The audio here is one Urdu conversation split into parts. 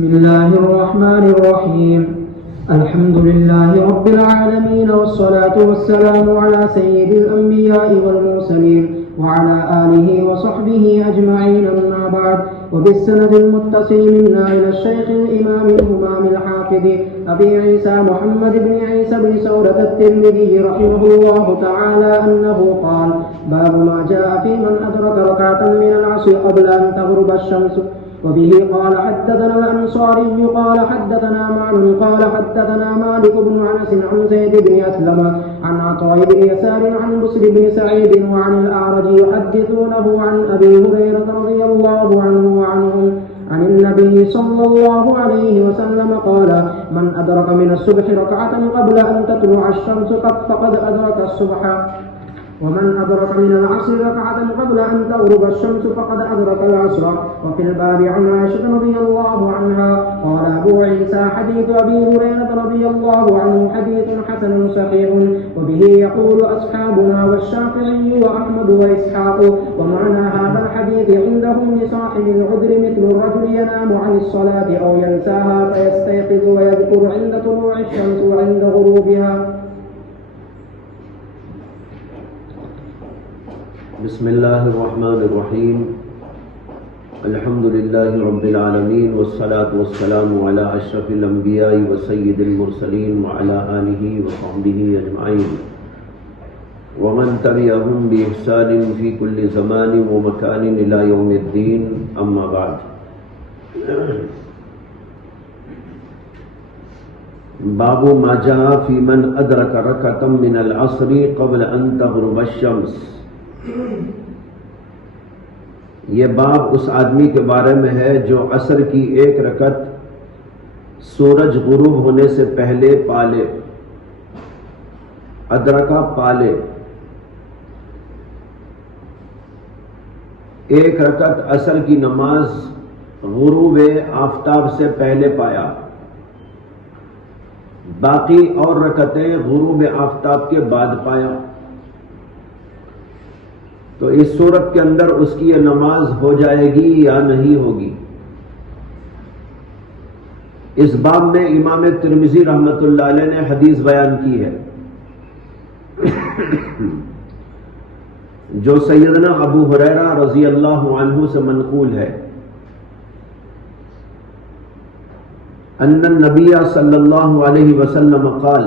بسم الله الرحمن الرحيم. الحمد لله رب العالمين، والصلاة والسلام على سيد الأنبياء والمرسلين وعلى آله وصحبه أجمعين، أما بعد. وبالسند المتصل منا إلى الشيخ الإمام الهمام الحافظ أبي عيسى محمد بن عيسى بن سورة الترمذي رحمه الله تعالى أنه قال: باب ما جاء في من أدرك ركعة من العصر قبل أن تغرب الشمس. وبه قال حدثنا الأنصاري قال حدثنا معن قال حدثنا مالك بن أنس عن زيد بن أسلم عن عطاء بن يسار عن بصر بن سعيد وعن الأعرج يحدثونه عن أبي هريرة رضي الله عنه وعنهم عن النبي صلى الله عليه وسلم قال: من أدرك من الصبح ركعة قبل أن تطلع الشمس فقد أدرك الصبح، ومن أدرك من العصر ركعة قبل أن تغرب الشمس فقد أدرك العصر. وفي الباب عن عائشة رضي الله عنها قال أبو عيسى: حديث أبي هريرة رضي الله عنه حديث حسن صحيح. وبه يقول أصحابنا والشافعي وأحمد وإسحاق. ومعنى هذا الحديث عندهم لصاحب العذر مثل الرجل ينام عن الصلاة أو ينساها فيستيقظ ويذكر عند طلوع الشمس وعند غروبها. بسم اللہ الرحمن الرحیم. الحمد للہ رب العالمین، والصلاة والسلام علی اشرف الانبیاء وسید المرسلین وعلی آلہ وصحبہ اجمعین ومن تبعہم بإحسان فی کل زمان ومکان الی یوم الدین، اما بعد. باب ما جاء فی من ادرک رکعۃ من العصر قبل ان تغرب الشمس. یہ باب اس آدمی کے بارے میں ہے جو عصر کی ایک رکعت سورج غروب ہونے سے پہلے پالے. ادرکا پالے، ایک رکعت عصر کی نماز غروب آفتاب سے پہلے پایا، باقی اور رکعتیں غروب آفتاب کے بعد پایا. تو اس صورت کے اندر اس کی یہ نماز ہو جائے گی یا نہیں ہوگی؟ اس باب میں امام ترمذی رحمۃ اللہ علیہ نے حدیث بیان کی ہے جو سیدنا ابو ہریرہ رضی اللہ عنہ سے منقول ہے ان النبی صلی اللہ علیہ وسلم قال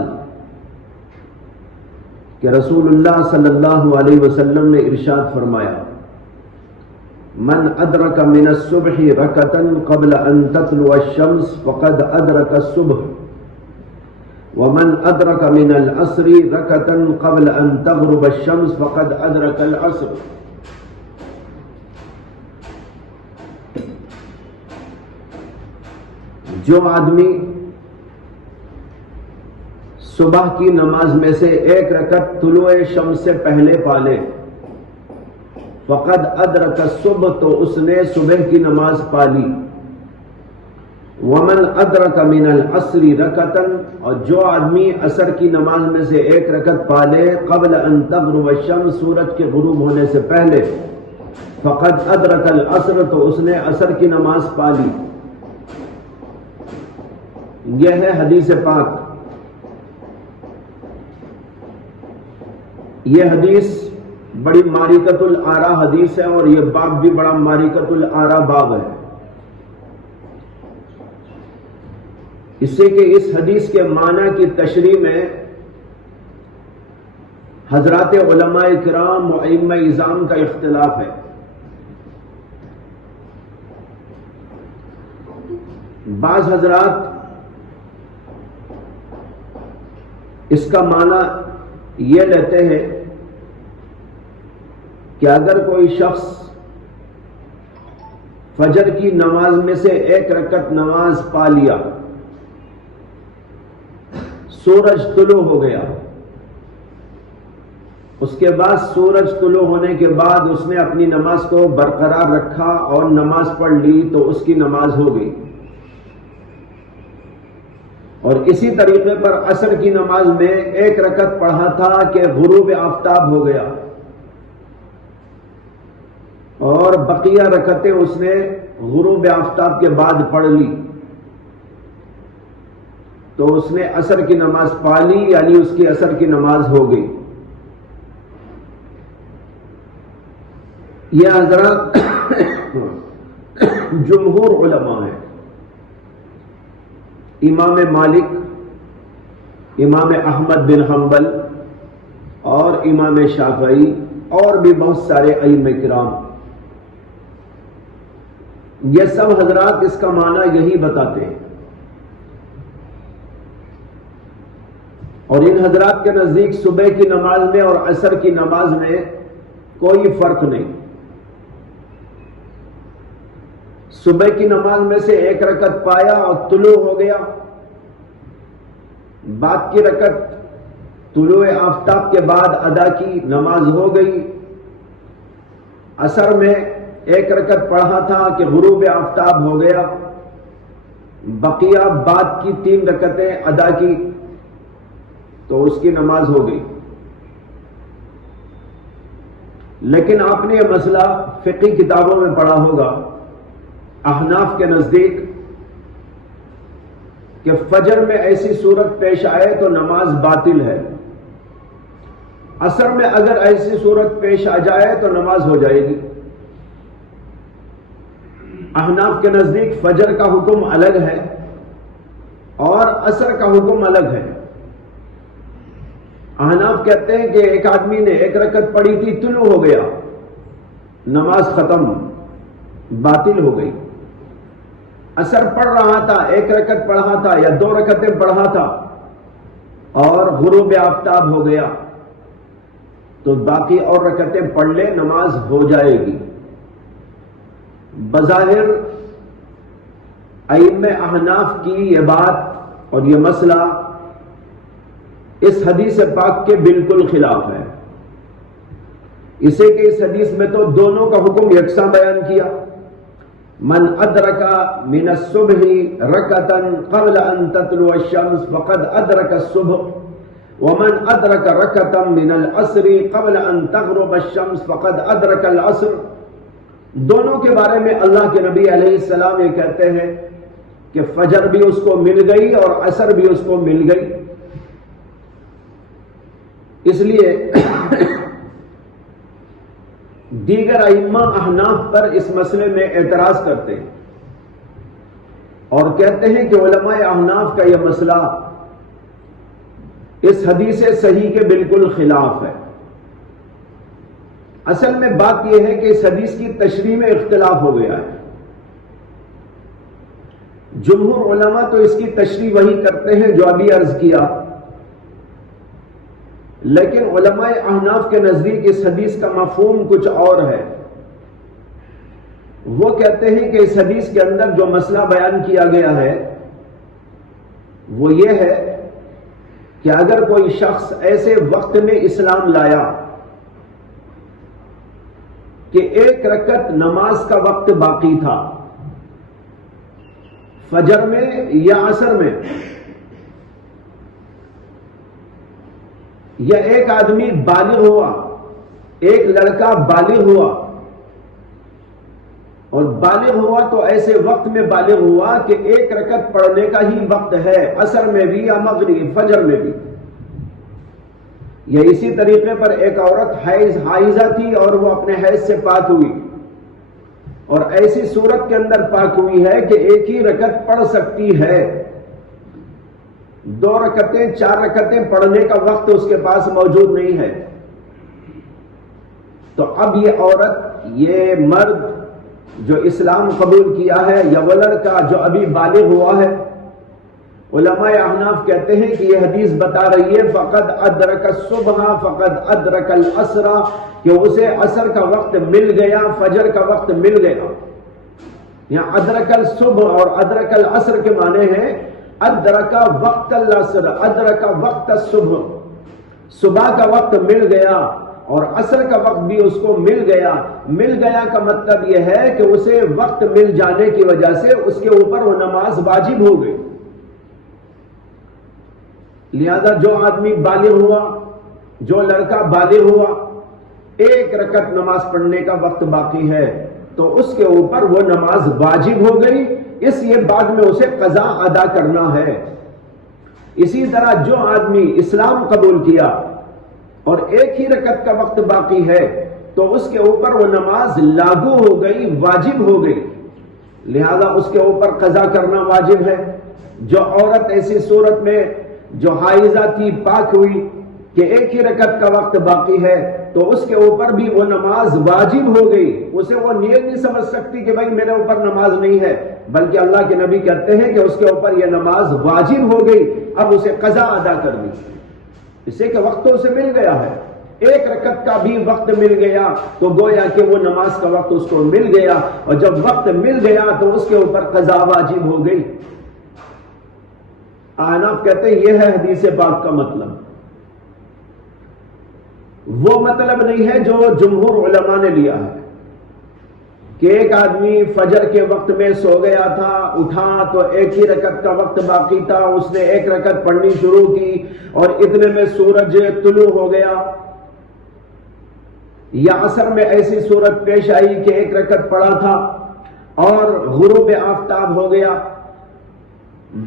کہ رسول اللہ صلی اللہ علیہ وسلم نے ارشاد فرمایا: من ادرک من الصبح رکعۃ قبل ان تطلع الشمس فقد ادرک الصبح، ومن ادرک من العصر رکعۃ قبل ان تغرب الشمس فقد ادرک العصر. جو آدمی صبح کی نماز میں سے ایک رکعت طلوع شمس سے پہلے پالے، فقد ادرک الصبح، تو اس نے صبح کی نماز پالی. ومن ادرک من العصر رکعۃ، اور جو آدمی عصر کی نماز میں سے ایک رکعت پالے قبل ان تغرب الشمس، سورج کے غروب ہونے سے پہلے، فقد ادرک العصر، تو اس نے عصر کی نماز پالی. یہ ہے حدیث پاک. یہ حدیث بڑی معرکۃ الآراء حدیث ہے، اور یہ باب بھی بڑا معرکۃ الآراء باب ہے. اس سے کہ اس حدیث کے معنی کی تشریح میں حضرات علماء کرام و ائمہ اعظام کا اختلاف ہے. بعض حضرات اس کا معنی یہ لیتے ہیں کہ اگر کوئی شخص فجر کی نماز میں سے ایک رکعت نماز پا لیا، سورج طلوع ہو گیا، اس کے بعد سورج طلوع ہونے کے بعد اس نے اپنی نماز کو برقرار رکھا اور نماز پڑھ لی، تو اس کی نماز ہو گئی. اور اسی طریقے پر عصر کی نماز میں ایک رکعت پڑھا تھا کہ غروب آفتاب ہو گیا، اور بقیہ رکعتیں اس نے غروب آفتاب کے بعد پڑھ لی، تو اس نے عصر کی نماز پا لی، یعنی اس کی عصر کی نماز ہو گئی۔ یہ حضرات جمہور علماء ہیں، امام مالک، امام احمد بن حنبل اور امام شافعی اور بھی بہت سارے ائمہ کرام، یہ سب حضرات اس کا معنی یہی بتاتے ہیں، اور ان حضرات کے نزدیک صبح کی نماز میں اور عصر کی نماز میں کوئی فرق نہیں۔ صبح کی نماز میں سے ایک رکعت پایا اور طلوع ہو گیا، بعد کی رکعت طلوع آفتاب کے بعد ادا کی، نماز ہو گئی۔ عصر میں ایک رکعت پڑھا تھا کہ غروب آفتاب ہو گیا، بقیہ بعد کی 3 رکعتیں ادا کی تو اس کی نماز ہو گئی۔ لیکن آپ نے یہ مسئلہ فقہی کتابوں میں پڑھا ہوگا، احناف کے نزدیک کہ فجر میں ایسی صورت پیش آئے تو نماز باطل ہے، عصر میں اگر ایسی صورت پیش آ جائے تو نماز ہو جائے گی۔ احناف کے نزدیک فجر کا حکم الگ ہے اور عصر کا حکم الگ ہے۔ احناف کہتے ہیں کہ ایک آدمی نے ایک رکعت پڑھی تھی، طلوع ہو گیا، نماز ختم، باطل ہو گئی۔ عصر پڑھ رہا تھا، ایک رکعت پڑھا تھا یا 2 رکعتیں پڑھا تھا اور غروب آفتاب ہو گیا تو باقی اور رکعتیں پڑھ لے، نماز ہو جائے گی۔ بظاہر ائمہ احناف کی یہ بات اور یہ مسئلہ اس حدیث پاک کے بالکل خلاف ہے، اسے کہ اس حدیث میں تو دونوں کا حکم یکساں بیان کیا، من ادرک من الصبح رکعتا قبل ان تطلع الشمس فقد ادرک الصبح ومن ادرک رکعتا من العصر قبل ان تغرب الشمس فقد ادرک العصر۔ دونوں کے بارے میں اللہ کے نبی علیہ السلام یہ کہتے ہیں کہ فجر بھی اس کو مل گئی اور عصر بھی اس کو مل گئی۔ اس لیے دیگر ائمہ احناف پر اس مسئلے میں اعتراض کرتے ہیں اور کہتے ہیں کہ علماء احناف کا یہ مسئلہ اس حدیث صحیح کے بالکل خلاف ہے۔ اصل میں بات یہ ہے کہ اس حدیث کی تشریح میں اختلاف ہو گیا ہے۔ جمہور علماء تو اس کی تشریح وہی کرتے ہیں جو ابھی عرض کیا، لیکن علماء احناف کے نزدیک اس حدیث کا مفہوم کچھ اور ہے۔ وہ کہتے ہیں کہ اس حدیث کے اندر جو مسئلہ بیان کیا گیا ہے وہ یہ ہے کہ اگر کوئی شخص ایسے وقت میں اسلام لایا کہ ایک رکعت نماز کا وقت باقی تھا، فجر میں یا عصر میں، یا ایک آدمی بالغ ہوا، ایک لڑکا بالغ ہوا، اور بالغ ہوا تو ایسے وقت میں بالغ ہوا کہ ایک رکعت پڑھنے کا ہی وقت ہے، عصر میں بھی یا مغرب فجر میں بھی۔ یا اسی طریقے پر ایک عورت حائضہ تھی اور وہ اپنے حیض سے پاک ہوئی، اور ایسی صورت کے اندر پاک ہوئی ہے کہ ایک ہی رکعت پڑھ سکتی ہے، 2 رکعتیں 4 رکعتیں پڑھنے کا وقت اس کے پاس موجود نہیں ہے۔ تو اب یہ عورت، یہ مرد جو اسلام قبول کیا ہے یا وہ لڑکا جو ابھی بالغ ہوا ہے، علماء احناف کہتے ہیں کہ یہ حدیث بتا رہی ہے فقد ادرک الصبح فقد ادرک العصر، کہ اسے عصر کا وقت مل گیا، فجر کا وقت مل گیا۔ یہاں ادرک الصبح اور ادرک العصر کے معنی ہیں ادرک وقت العصر، ادرک وقت الصبح، صبح کا وقت مل گیا اور عصر کا وقت بھی اس کو مل گیا۔ مل گیا کا مطلب یہ ہے کہ اسے وقت مل جانے کی وجہ سے اس کے اوپر وہ نماز واجب ہو گئی۔ لہذا جو آدمی بالغ ہوا، جو لڑکا بالغ ہوا، ایک رکعت نماز پڑھنے کا وقت باقی ہے تو اس کے اوپر وہ نماز واجب ہو گئی، اس لیے بعد میں اسے قضا ادا کرنا ہے۔ اسی طرح جو آدمی اسلام قبول کیا اور ایک ہی رکعت کا وقت باقی ہے تو اس کے اوپر وہ نماز لاگو ہو گئی، واجب ہو گئی، لہذا اس کے اوپر قضا کرنا واجب ہے۔ جو عورت ایسی صورت میں جو حائضہ تھی پاک ہوئی کہ ایک ہی رکعت کا وقت باقی ہے تو اس کے اوپر بھی وہ نماز واجب ہو گئی، اسے وہ نیت نہیں سمجھ سکتی کہ بھائی میرے اوپر نماز نہیں ہے، بلکہ اللہ کے نبی کہتے ہیں کہ اس کے اوپر یہ نماز واجب ہو گئی، اب اسے قضا ادا کرنی، اسے کہ وقت تو اسے مل گیا ہے، ایک رکعت کا بھی وقت مل گیا تو گویا کہ وہ نماز کا وقت اس کو مل گیا، اور جب وقت مل گیا تو اس کے اوپر قضا واجب ہو گئی۔ احناف کہتے ہیں یہ ہے حدیث پاک کا مطلب، وہ مطلب نہیں ہے جو جمہور علماء نے لیا ہے کہ ایک آدمی فجر کے وقت میں سو گیا تھا، اٹھا تو ایک ہی رکعت کا وقت باقی تھا، اس نے ایک رکعت پڑھنی شروع کی اور اتنے میں سورج طلوع ہو گیا، یا عصر میں ایسی صورت پیش آئی کہ ایک رکعت پڑھا تھا اور غروب آفتاب ہو گیا،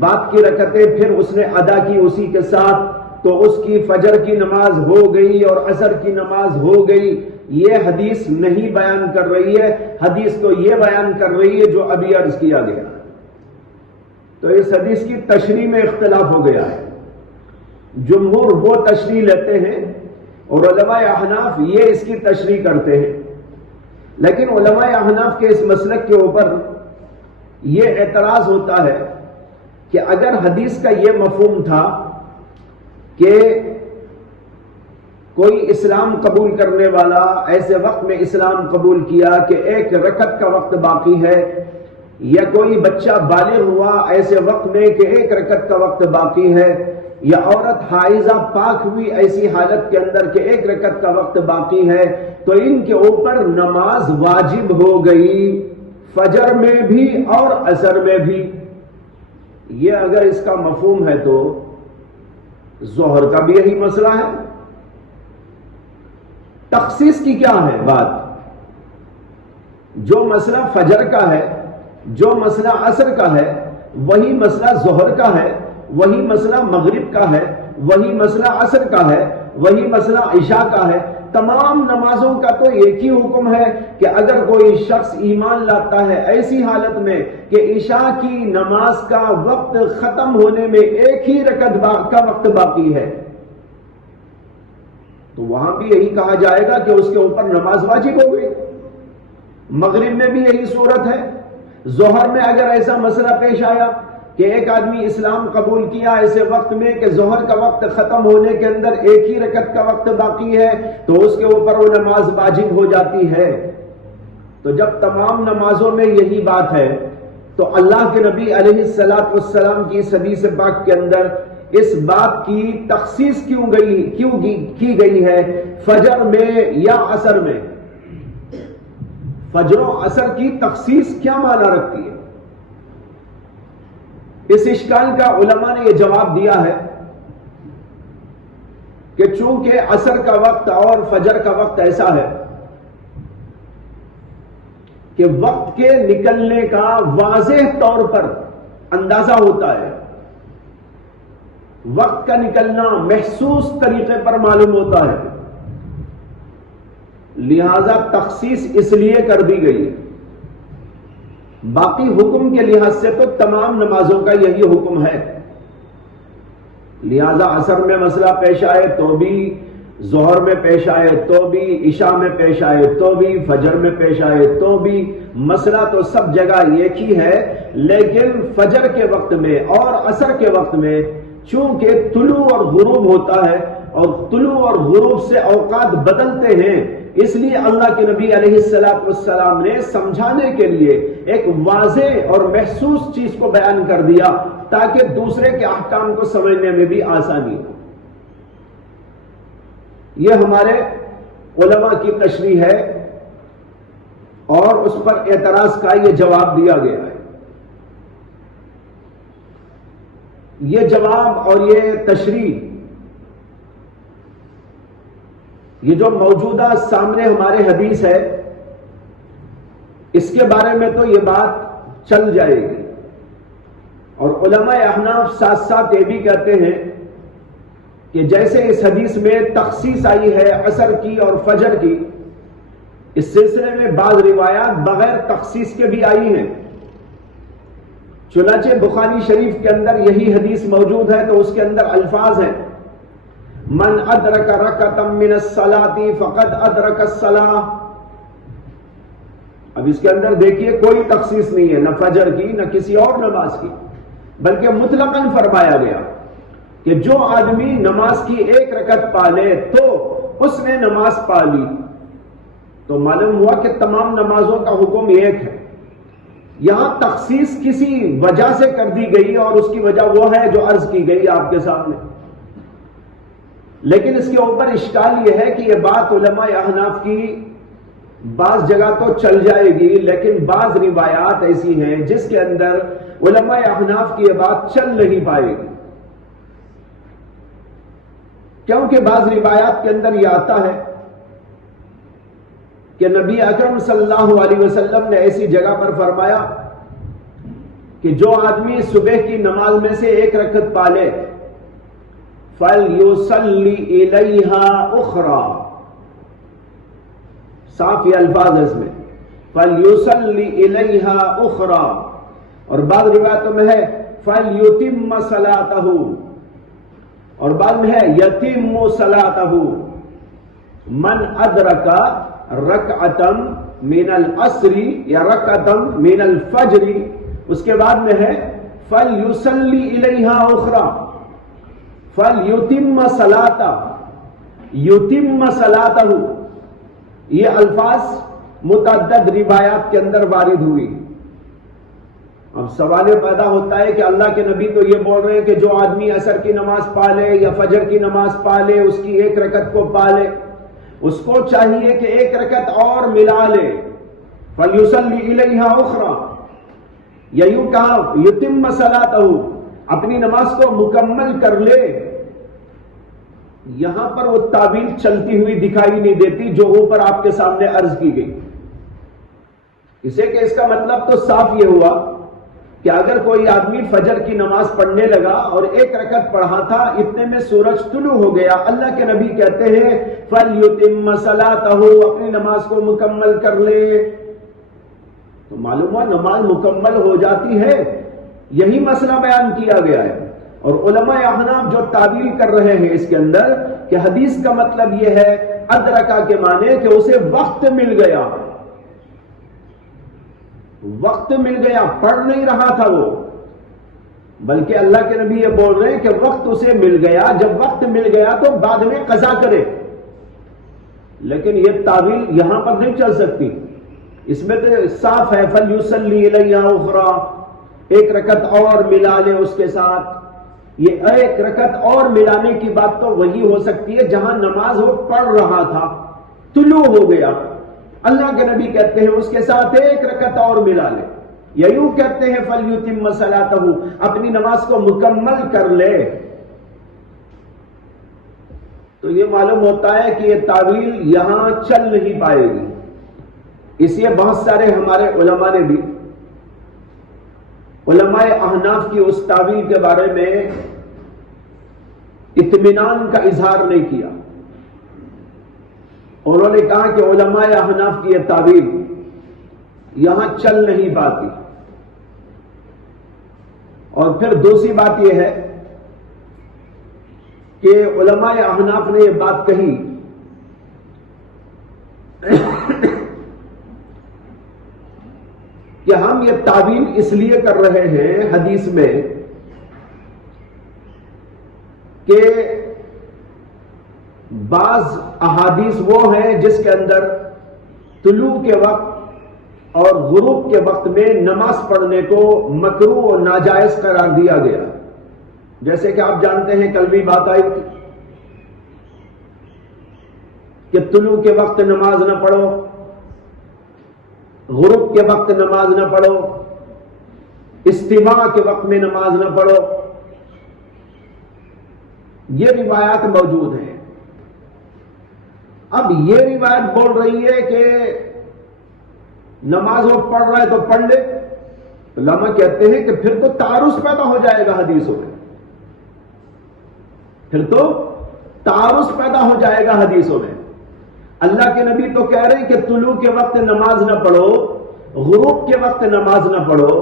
بعد کی رکعتیں پھر اس نے ادا کی اسی کے ساتھ، تو اس کی فجر کی نماز ہو گئی اور عصر کی نماز ہو گئی۔ یہ حدیث نہیں بیان کر رہی ہے، حدیث تو یہ بیان کر رہی ہے جو ابھی عرض کیا گیا، تو اس حدیث کی تشریح میں اختلاف ہو گیا ہے۔ جمہور وہ تشریح لیتے ہیں اور علماء احناف یہ اس کی تشریح کرتے ہیں، لیکن علماء احناف کے اس مسلک کے اوپر یہ اعتراض ہوتا ہے کہ اگر حدیث کا یہ مفہوم تھا کہ کوئی اسلام قبول کرنے والا ایسے وقت میں اسلام قبول کیا کہ ایک رکعت کا وقت باقی ہے، یا کوئی بچہ بالغ ہوا ایسے وقت میں کہ ایک رکعت کا وقت باقی ہے، یا عورت حائضہ پاک ہوئی ایسی حالت کے اندر کہ ایک رکعت کا وقت باقی ہے، تو ان کے اوپر نماز واجب ہو گئی، فجر میں بھی اور عصر میں بھی۔ یہ اگر اس کا مفہوم ہے تو ظہر کا بھی یہی مسئلہ ہے۔ تخصیص کی کیا ہے بات؟ جو مسئلہ فجر کا ہے، جو مسئلہ عصر کا ہے، وہی مسئلہ ظہر کا ہے، وہی مسئلہ مغرب کا ہے، وہی مسئلہ عصر کا ہے، وہی مسئلہ عشاء کا ہے۔ تمام نمازوں کا تو ایک ہی حکم ہے کہ اگر کوئی شخص ایمان لاتا ہے ایسی حالت میں کہ عشاء کی نماز کا وقت ختم ہونے میں ایک ہی رکعت کا وقت باقی ہے، تو وہاں بھی یہی کہا جائے گا کہ اس کے اوپر نماز واجب ہو گئی۔ مغرب میں بھی یہی صورت ہے۔ ظہر میں اگر ایسا مسئلہ پیش آیا کہ ایک آدمی اسلام قبول کیا ایسے وقت میں کہ ظہر کا وقت ختم ہونے کے اندر ایک ہی رکعت کا وقت باقی ہے، تو اس کے اوپر وہ نماز واجب ہو جاتی ہے۔ تو جب تمام نمازوں میں یہی بات ہے تو اللہ کے نبی علیہ الصلوۃ والسلام کی اس حدیث پاک کے اندر اس بات کی تخصیص کیوں کی گئی ہے فجر میں یا عصر میں؟ فجر و عصر کی تخصیص کیا معنی رکھتی ہے؟ اس اشکال کا علماء نے یہ جواب دیا ہے کہ چونکہ عصر کا وقت اور فجر کا وقت ایسا ہے کہ وقت کے نکلنے کا واضح طور پر اندازہ ہوتا ہے، وقت کا نکلنا محسوس طریقے پر معلوم ہوتا ہے، لہذا تخصیص اس لیے کر دی گئی ہے۔ باقی حکم کے لحاظ سے تو تمام نمازوں کا یہی حکم ہے، لہذا عصر میں مسئلہ پیش آئے تو بھی، ظہر میں پیش آئے تو بھی، عشاء میں پیش آئے تو بھی، فجر میں پیش آئے تو بھی، مسئلہ تو سب جگہ ایک ہی ہے، لیکن فجر کے وقت میں اور عصر کے وقت میں چونکہ طلوع اور غروب ہوتا ہے اور طلوع اور غروب سے اوقات بدلتے ہیں، اس لیے اللہ کے نبی علیہ الصلوۃ والسلام نے سمجھانے کے لیے ایک واضح اور محسوس چیز کو بیان کر دیا تاکہ دوسرے کے احکام کو سمجھنے میں بھی آسانی ہو۔ یہ ہمارے علماء کی تشریح ہے اور اس پر اعتراض کا یہ جواب دیا گیا ہے۔ یہ جواب اور یہ تشریح، یہ جو موجودہ سامنے ہمارے حدیث ہے، اس کے بارے میں تو یہ بات چل جائے گی، اور علماء احناف ساتھ ساتھ یہ بھی کہتے ہیں کہ جیسے اس حدیث میں تخصیص آئی ہے عصر کی اور فجر کی، اس سلسلے میں بعض روایات بغیر تخصیص کے بھی آئی ہیں۔ چنانچہ بخاری شریف کے اندر یہی حدیث موجود ہے تو اس کے اندر الفاظ ہیں من ادرک رکعۃ من الصلاۃ فقد ادرک الصلاۃ۔ اب اس کے اندر دیکھیے کوئی تخصیص نہیں ہے، نہ فجر کی نہ کسی اور نماز کی، بلکہ مطلقاً فرمایا گیا کہ جو آدمی نماز کی ایک رکعت پا لے تو اس نے نماز پا لی۔ تو معلوم ہوا کہ تمام نمازوں کا حکم ایک ہے، یہاں تخصیص کسی وجہ سے کر دی گئی اور اس کی وجہ وہ ہے جو عرض کی گئی آپ کے سامنے۔ لیکن اس کے اوپر اشکال یہ ہے کہ یہ بات علماء احناف کی بعض جگہ تو چل جائے گی، لیکن بعض روایات ایسی ہیں جس کے اندر علماء احناف کی یہ بات چل نہیں پائے گی، کیونکہ بعض روایات کے اندر یہ آتا ہے کہ نبی اکرم صلی اللہ علیہ وسلم نے ایسی جگہ پر فرمایا کہ جو آدمی صبح کی نماز میں سے ایک رکعت پا لے فَلْيُصَلِّ إِلَيْهَا أُخْرَى، صاف یہ الفاظ ہے اس میں، فَلْيُصَلِّ إِلَيْهَا أُخْرَى، اور بعض روایتوں میں ہے فَلْيُتِمَّ صَلَاتَهُ، اور بعض میں ہے يَتِمُّ صَلَاتَهُ، من أَدْرَكَ رَكْعَةً مِنَ الْعَصْرِ یا رَكْعَةً مِنَ الْفَجْرِ، اس کے بعد میں ہے فَلْيُصَلِّ إِلَيْهَا أُخْرَى فَلْيُتِمَّ صَلَاتَهُ، يُتِمَّ صَلَاتَهُ، یہ الفاظ متعدد روایات کے اندر وارد ہوئی۔ اب سوال پیدا ہوتا ہے کہ اللہ کے نبی تو یہ بول رہے ہیں کہ جو آدمی عصر کی نماز پا لے یا فجر کی نماز پا لے اس کی ایک رکعت کو پا لے، اس کو چاہیے کہ ایک رکعت اور ملا لے، فَلْيُصَلِّ إِلَيْهَا أُخْرَى، یا یوں کہا يُتِمَّ صَلَاتَهُ، اپنی نماز کو مکمل کر لے۔ یہاں پر وہ تعبیر چلتی ہوئی دکھائی نہیں دیتی جو اوپر آپ کے سامنے عرض کی گئی، اسے کہ اس کا مطلب تو صاف یہ ہوا کہ اگر کوئی آدمی فجر کی نماز پڑھنے لگا اور ایک رکعت پڑھا تھا، اتنے میں سورج طلوع ہو گیا، اللہ کے نبی کہتے ہیں فَلْيُتِمَّ صَلَاتَهُ، اپنی نماز کو مکمل کر لے، تو معلوم ہوا نماز مکمل ہو جاتی ہے، یہی مسئلہ بیان کیا گیا ہے۔ اور علماء احناف جو تعبیر کر رہے ہیں اس کے اندر کہ حدیث کا مطلب یہ ہے ادرکا کے معنی کہ اسے وقت مل گیا، وقت مل گیا، پڑھ نہیں رہا تھا وہ، بلکہ اللہ کے نبی یہ بول رہے ہیں کہ وقت اسے مل گیا، جب وقت مل گیا تو بعد میں قضا کرے۔ لیکن یہ تعبیر یہاں پر نہیں چل سکتی، اس میں تو صاف ہے فَلْيُصَلِّ إِلَيْهَا أُخْرَى، ایک رکعت اور ملا لے اس کے ساتھ۔ یہ ایک رکعت اور ملانے کی بات تو وہی ہو سکتی ہے جہاں نماز وہ پڑھ رہا تھا، طلوع ہو گیا، اللہ کے نبی کہتے ہیں اس کے ساتھ ایک رکعت اور ملا لے، یا یوں کہتے ہیں فَلْيُتِمَّ صَلَاتَهُ، اپنی نماز کو مکمل کر لے۔ تو یہ معلوم ہوتا ہے کہ یہ تعویل یہاں چل نہیں پائے گی، اس لیے بہت سارے ہمارے علماء نے بھی علماء احناف کی اس تعویل کے بارے میں اطمینان کا اظہار نہیں کیا، انہوں نے کہا کہ علماء احناف کی یہ تعویل یہاں چل نہیں پاتی۔ اور پھر دوسری بات یہ ہے کہ علماء احناف نے یہ بات کہی کہ ہم یہ تعویل اس لیے کر رہے ہیں حدیث میں کہ بعض احادیث وہ ہیں جس کے اندر طلوع کے وقت اور غروب کے وقت میں نماز پڑھنے کو مکروہ اور ناجائز قرار دیا گیا، جیسے کہ آپ جانتے ہیں کل بھی بات آئی تھی کہ طلوع کے وقت نماز نہ پڑھو، غروب کے وقت نماز نہ پڑھو، استواء کے وقت میں نماز نہ پڑھو، یہ روایات موجود ہیں۔ اب یہ روایت بول رہی ہے کہ نماز وہ پڑھ رہا ہے تو پڑھ لے، علماء کہتے ہیں کہ پھر تو تعارض پیدا ہو جائے گا حدیثوں میں، پھر تو تعارض پیدا ہو جائے گا حدیثوں میں۔ اللہ کے نبی تو کہہ رہے ہیں کہ طلوع کے وقت نماز نہ پڑھو، غروب کے وقت نماز نہ پڑھو۔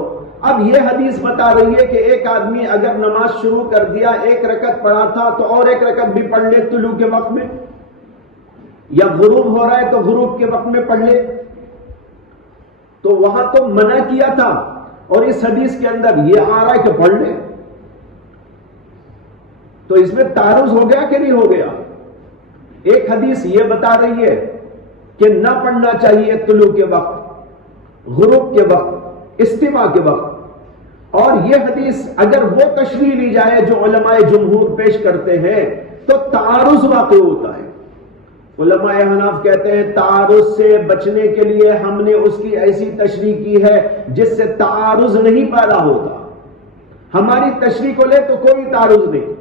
اب یہ حدیث بتا رہی ہے کہ ایک آدمی اگر نماز شروع کر دیا، ایک رکعت پڑھا تھا تو اور ایک رکعت بھی پڑھ لے طلوع کے وقت میں، یا غروب ہو رہا ہے تو غروب کے وقت میں پڑھ لے۔ تو وہاں تو منع کیا تھا، اور اس حدیث کے اندر یہ آ رہا ہے کہ پڑھ لے، تو اس میں تعارض ہو گیا کہ نہیں ہو گیا؟ ایک حدیث یہ بتا رہی ہے کہ نہ پڑھنا چاہیے طلوع کے وقت، غروب کے وقت، استوا کے وقت، اور یہ حدیث اگر وہ تشریح لی جائے جو علماء جمہور پیش کرتے ہیں تو تعارض واقع ہوتا ہے۔ علماء حناف کہتے ہیں تعارض سے بچنے کے لیے ہم نے اس کی ایسی تشریح کی ہے جس سے تعارض نہیں پیدا ہوتا۔ ہماری تشریح کو لے تو کوئی تعارض نہیں،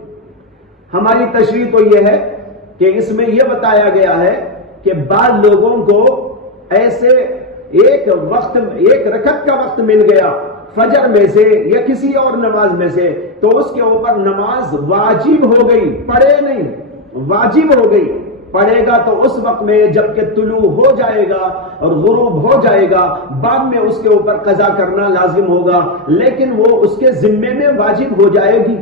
ہماری تشریح تو یہ ہے کہ اس میں یہ بتایا گیا ہے کہ بعض لوگوں کو ایسے ایک رکعت کا وقت مل گیا فجر میں سے یا کسی اور نماز میں سے، تو اس کے اوپر نماز واجب ہو گئی، پڑھے نہیں، واجب ہو گئی، پڑھے گا تو اس وقت میں جبکہ طلوع ہو جائے گا اور غروب ہو جائے گا، بعد میں اس کے اوپر قضا کرنا لازم ہوگا، لیکن وہ اس کے ذمے میں واجب ہو جائے گی۔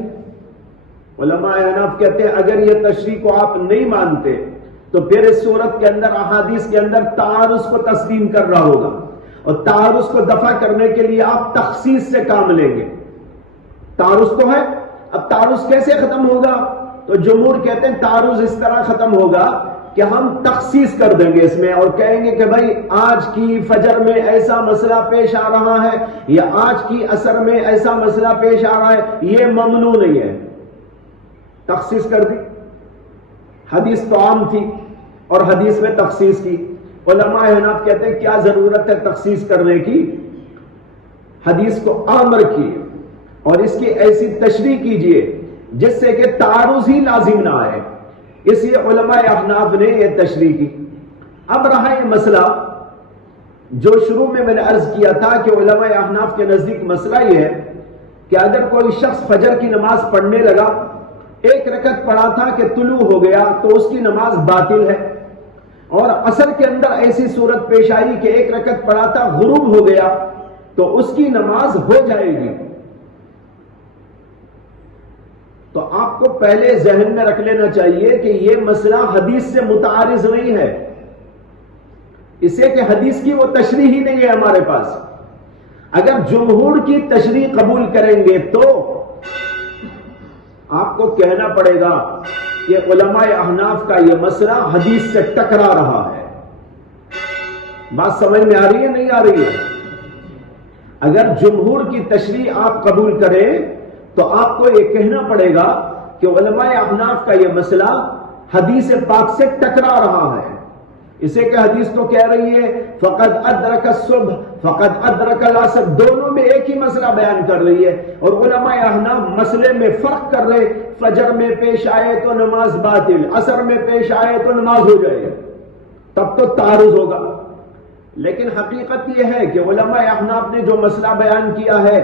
علماء حناف کہتے ہیں اگر یہ تشریح کو آپ نہیں مانتے تو پھر اس صورت کے اندر، احادیث کے اندر تعارض کو تسلیم کر رہا ہوگا، اور تعارض کو دفع کرنے کے لیے آپ تخصیص سے کام لیں گے۔ تعارض تو ہے، اب تعارض کیسے ختم ہوگا؟ تو جمہور کہتے ہیں تعارض اس طرح ختم ہوگا کہ ہم تخصیص کر دیں گے اس میں، اور کہیں گے کہ بھائی آج کی فجر میں ایسا مسئلہ پیش آ رہا ہے، یا آج کی عصر میں ایسا مسئلہ پیش آ رہا ہے، یہ ممنوع نہیں ہے، تخصیص کر دی۔ حدیث تو عام تھی اور حدیث میں تخصیص کی۔ علماء حناف کہتے ہیں کیا ضرورت ہے تخصیص کرنے کی، حدیث کو عام رکھیے اور اس کی ایسی تشریح کیجئے جس سے کہ تعارض ہی لازم نہ آئے، اس لیے علماء احناف نے یہ تشریح کی۔ اب رہا یہ مسئلہ جو شروع میں نے عرض کیا تھا کہ علماء احناف کے نزدیک مسئلہ یہ ہے کہ اگر کوئی شخص فجر کی نماز پڑھنے لگا، ایک رکعت پڑھا تھا کہ طلوع ہو گیا تو اس کی نماز باطل ہے، اور عصر کے اندر ایسی صورت پیش آئی کہ ایک رکعت پڑھا تھا غروب ہو گیا تو اس کی نماز ہو جائے گی۔ تو آپ کو پہلے ذہن میں رکھ لینا چاہیے کہ یہ مسئلہ حدیث سے متعارض نہیں ہے، اسے کہ حدیث کی وہ تشریح ہی نہیں ہے ہمارے پاس۔ اگر جمہور کی تشریح قبول کریں گے تو آپ کو کہنا پڑے گا کہ علماء احناف کا یہ مسئلہ حدیث سے ٹکرا رہا ہے۔ بات سمجھ میں آ رہی ہے نہیں آ رہی ہے؟ اگر جمہور کی تشریح آپ قبول کریں تو آپ کو یہ کہنا پڑے گا کہ علماء احناف کا یہ مسئلہ حدیث پاک سے ٹکرا رہا ہے، اسے کہ حدیث تو کہہ رہی ہے فقد ادرک الصبح فقد ادرک العصر، دونوں میں ایک ہی مسئلہ بیان کر رہی ہے، اور علماء احناف مسئلے میں فرق کر رہے، فجر میں پیش آئے تو نماز باطل، عصر میں پیش آئے تو نماز ہو جائے، تب تو تعارض ہوگا۔ لیکن حقیقت یہ ہے کہ علماء احناف نے جو مسئلہ بیان کیا ہے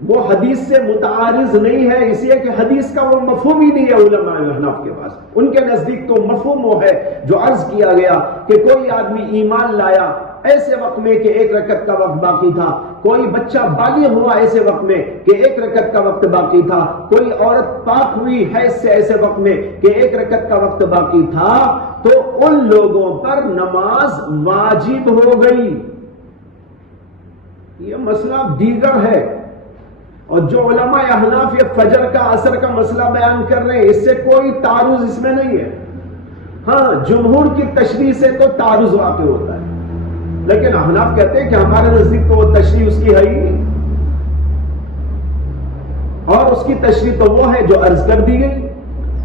وہ حدیث سے متعارض نہیں ہے، اس لیے کہ حدیث کا وہ مفہوم ہی نہیں ہے علماء احناف کے پاس۔ ان کے نزدیک تو مفہوم وہ ہے جو عرض کیا گیا کہ کوئی آدمی ایمان لایا ایسے وقت میں کہ ایک رکعت کا وقت باقی تھا، کوئی بچہ بالغ ہوا ایسے وقت میں کہ ایک رکعت کا وقت باقی تھا، کوئی عورت پاک ہوئی حیض سے ایسے وقت میں کہ ایک رکعت کا وقت باقی تھا، تو ان لوگوں پر نماز واجب ہو گئی۔ یہ مسئلہ دیگر ہے، اور جو علماء احناف یہ فجر کا عصر کا مسئلہ بیان کر رہے ہیں اس سے کوئی تعارض اس میں نہیں ہے۔ ہاں جمہور کی تشریح سے تو تعارض واقع ہوتا ہے، لیکن احناف کہتے ہیں کہ ہمارے نزدیک تو وہ تشریح اس کی ہے ہی نہیں، اور اس کی تشریح تو وہ ہے جو عرض کر دی گئی،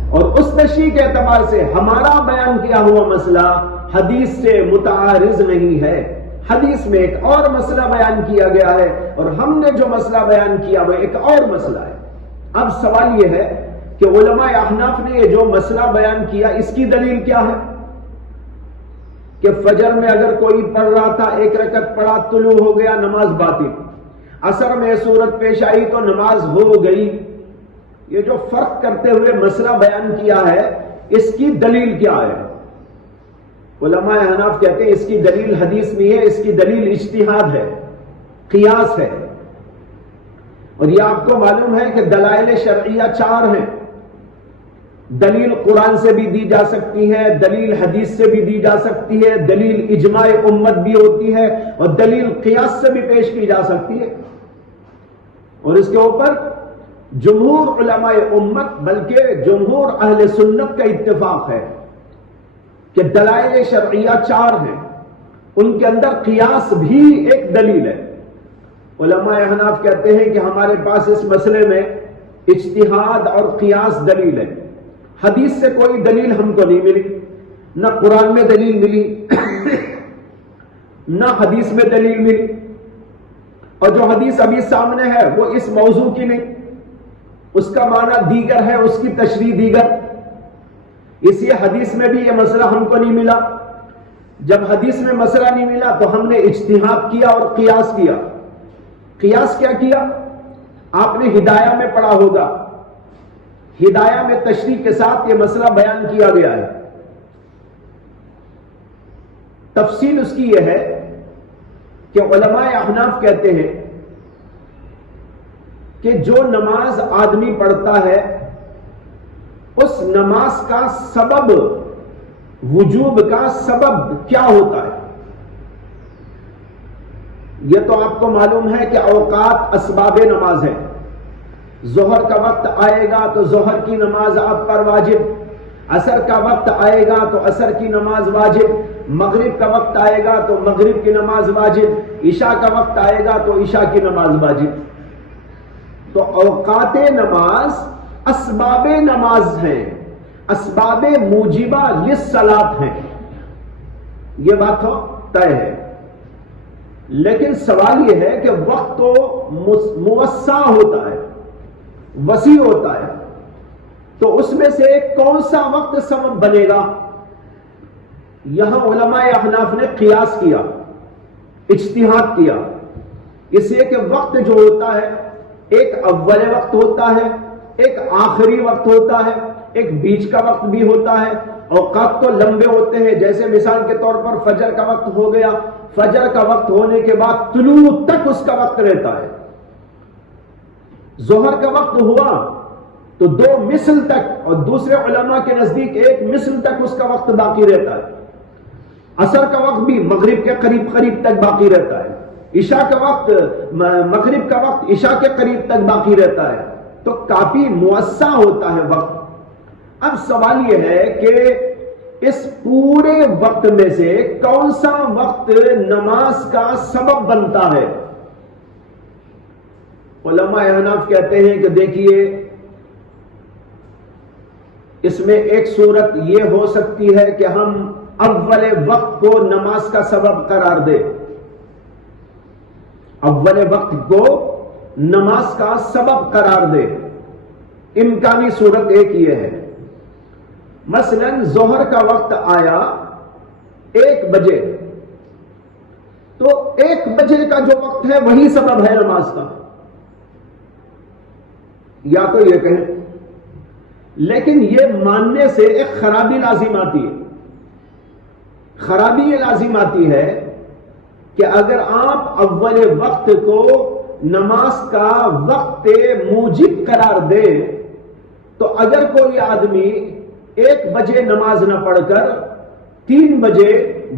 اور اس تشریح کے اعتبار سے ہمارا بیان کیا ہوا مسئلہ حدیث سے متعارض نہیں ہے۔ حدیث میں ایک اور مسئلہ بیان کیا گیا ہے اور ہم نے جو مسئلہ بیان کیا وہ ایک اور مسئلہ ہے۔ اب سوال یہ ہے کہ علماء احناف نے یہ جو مسئلہ بیان کیا اس کی دلیل کیا ہے کہ فجر میں اگر کوئی پڑھ رہا تھا ایک رکعت پڑھا طلوع ہو گیا نماز باطل، عصر میں صورت پیش آئی تو نماز ہو گئی. یہ جو فرق کرتے ہوئے مسئلہ بیان کیا ہے اس کی دلیل کیا ہے؟ علماء احناف کہتے ہیں اس کی دلیل حدیث نہیں ہے، اس کی دلیل اجتہاد ہے، قیاس ہے. اور یہ آپ کو معلوم ہے کہ دلائل شرعیہ 4 ہیں. دلیل قرآن سے بھی دی جا سکتی ہے، دلیل حدیث سے بھی دی جا سکتی ہے، دلیل اجماع امت بھی ہوتی ہے، اور دلیل قیاس سے بھی پیش کی جا سکتی ہے. اور اس کے اوپر جمہور علماء امت بلکہ جمہور اہل سنت کا اتفاق ہے کہ دلائل شرعیہ 4 ہیں، ان کے اندر قیاس بھی ایک دلیل ہے. علماء احناف کہتے ہیں کہ ہمارے پاس اس مسئلے میں اجتہاد اور قیاس دلیل ہے. حدیث سے کوئی دلیل ہم کو نہیں ملی، نہ قرآن میں دلیل ملی نہ حدیث میں دلیل ملی. اور جو حدیث ابھی سامنے ہے وہ اس موضوع کی نہیں، اس کا معنی دیگر ہے، اس کی تشریح دیگر. اس لیے حدیث میں بھی یہ مسئلہ ہم کو نہیں ملا. جب حدیث میں مسئلہ نہیں ملا تو ہم نے اجتہاد کیا اور قیاس کیا. قیاس کیا کیا؟ آپ نے ہدایہ میں پڑھا ہوگا، ہدایہ میں تشریح کے ساتھ یہ مسئلہ بیان کیا گیا ہے. تفصیل اس کی یہ ہے کہ علماء احناف کہتے ہیں کہ جو نماز آدمی پڑھتا ہے اس نماز کا سبب، وجوب کا سبب کیا ہوتا ہے؟ یہ تو آپ کو معلوم ہے کہ اوقات اسباب نماز ہے. ظہر کا وقت آئے گا تو ظہر کی نماز آپ پر واجب، عصر کا وقت آئے گا تو عصر کی نماز واجب، مغرب کا وقت آئے گا تو مغرب کی نماز واجب، عشاء کا وقت آئے گا تو عشاء کی نماز واجب. تو اوقات نماز اسباب نماز ہیں، اسباب موجبہ للصلاۃ ہیں. یہ بات تو طے ہے. لیکن سوال یہ ہے کہ وقت تو موسع ہوتا ہے، وسیع ہوتا ہے، تو اس میں سے کون سا وقت سبب بنے گا؟ یہاں علماء احناف نے قیاس کیا، اجتہاد کیا. اس لیے کہ وقت جو ہوتا ہے ایک اول وقت ہوتا ہے، ایک آخری وقت ہوتا ہے، ایک بیچ کا وقت بھی ہوتا ہے. اوقات تو لمبے ہوتے ہیں، جیسے مثال کے طور پر فجر کا وقت ہو گیا، فجر کا وقت ہونے کے بعد طلوع تک اس کا وقت رہتا ہے. ظہر کا وقت ہوا تو 2 مثل تک، اور دوسرے علماء کے نزدیک 1 مثل تک اس کا وقت باقی رہتا ہے. عصر کا وقت بھی مغرب کے قریب قریب تک باقی رہتا ہے. عشاء کا وقت، مغرب کا وقت عشاء کے قریب تک باقی رہتا ہے. تو کافی موسع ہوتا ہے وقت. اب سوال یہ ہے کہ اس پورے وقت میں سے کون سا وقت نماز کا سبب بنتا ہے؟ علماء احناف کہتے ہیں کہ دیکھیے، اس میں ایک صورت یہ ہو سکتی ہے کہ ہم اول وقت کو نماز کا سبب قرار دیں. اول وقت کو نماز کا سبب قرار دے. امکانی صورت ایک یہ ہے، مثلا ظہر کا وقت آیا 1 بجے، تو 1 بجے کا جو وقت ہے وہی سبب ہے نماز کا، یا تو یہ کہیں. لیکن یہ ماننے سے ایک خرابی لازم آتی ہے. خرابی یہ لازم آتی ہے کہ اگر آپ اول وقت کو نماز کا وقت موجب قرار دے تو اگر کوئی آدمی 1 بجے نماز نہ پڑھ کر 3 بجے،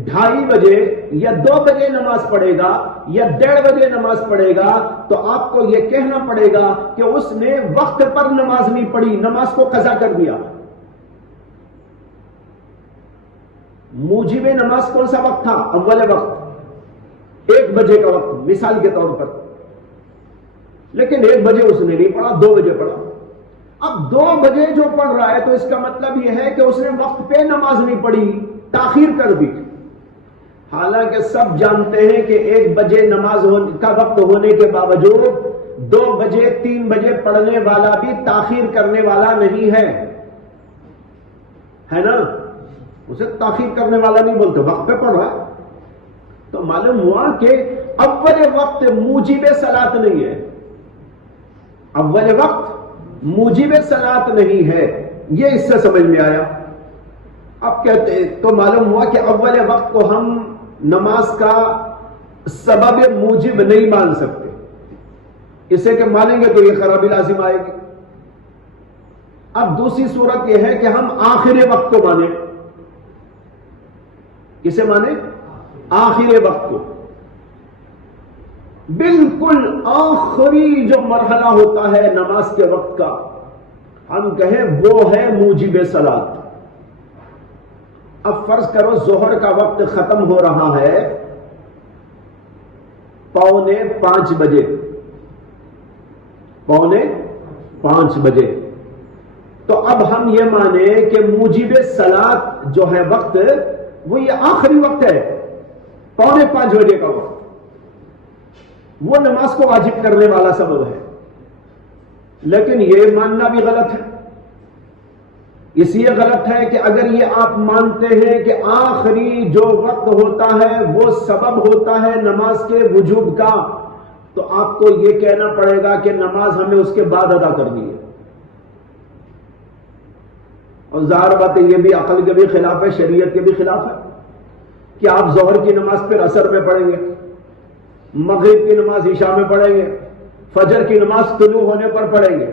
2:30 بجے یا 2 بجے نماز پڑھے گا یا 1:30 بجے نماز پڑھے گا تو آپ کو یہ کہنا پڑے گا کہ اس نے وقت پر نماز نہیں پڑھی، نماز کو قضا کر دیا. موجب نماز کون سا وقت تھا؟ اول وقت 1 بجے کا وقت مثال کے طور پر. لیکن 1 بجے اس نے نہیں پڑھا، 2 بجے پڑھا. اب 2 بجے جو پڑھ رہا ہے تو اس کا مطلب یہ ہے کہ اس نے وقت پہ نماز نہیں پڑھی، تاخیر کر دی. حالانکہ سب جانتے ہیں کہ 1 بجے نماز کا وقت ہونے کے باوجود 2 بجے 3 بجے پڑھنے والا بھی تاخیر کرنے والا نہیں ہے نا. اسے تاخیر کرنے والا نہیں بولتے، وقت پہ پڑھ رہا ہے. تو معلوم ہوا کہ اول وقت موجب صلاۃ نہیں ہے، اول وقت موجب صلاۃ نہیں ہے، یہ اس سے سمجھ میں آیا۔ اب کہتے ہیں تو معلوم ہوا کہ اول وقت کو ہم نماز کا سبب موجب نہیں مان سکتے، اسے کہ مانیں گے تو یہ خرابی لازم آئے گی۔ اب دوسری صورت یہ ہے کہ ہم آخر وقت کو مانیں۔ کسے مانیں؟ آخر وقت کو، بالکل آخری جو مرحلہ ہوتا ہے نماز کے وقت کا، ہم کہیں وہ ہے موجب صلاۃ۔ اب فرض کرو ظہر کا وقت ختم ہو رہا ہے 4:45 بجے، 4:45 بجے، تو اب ہم یہ مانیں کہ موجب صلاۃ جو ہے وقت وہ یہ آخری وقت ہے، 4:45 بجے کا وقت، وہ نماز کو واجب کرنے والا سبب ہے۔ لیکن یہ ماننا بھی غلط ہے، اس لیے غلط ہے کہ اگر یہ آپ مانتے ہیں کہ آخری جو وقت ہوتا ہے وہ سبب ہوتا ہے نماز کے وجوب کا، تو آپ کو یہ کہنا پڑے گا کہ نماز ہمیں اس کے بعد ادا کرنی ہے۔ اور ظاہر بات ہے یہ بھی عقل کے بھی خلاف ہے، شریعت کے بھی خلاف ہے کہ آپ ظہر کی نماز پھر عصر میں پڑھیں گے، مغرب کی نماز عشاء میں پڑھیں گے، فجر کی نماز طلوع ہونے پر پڑھیں گے،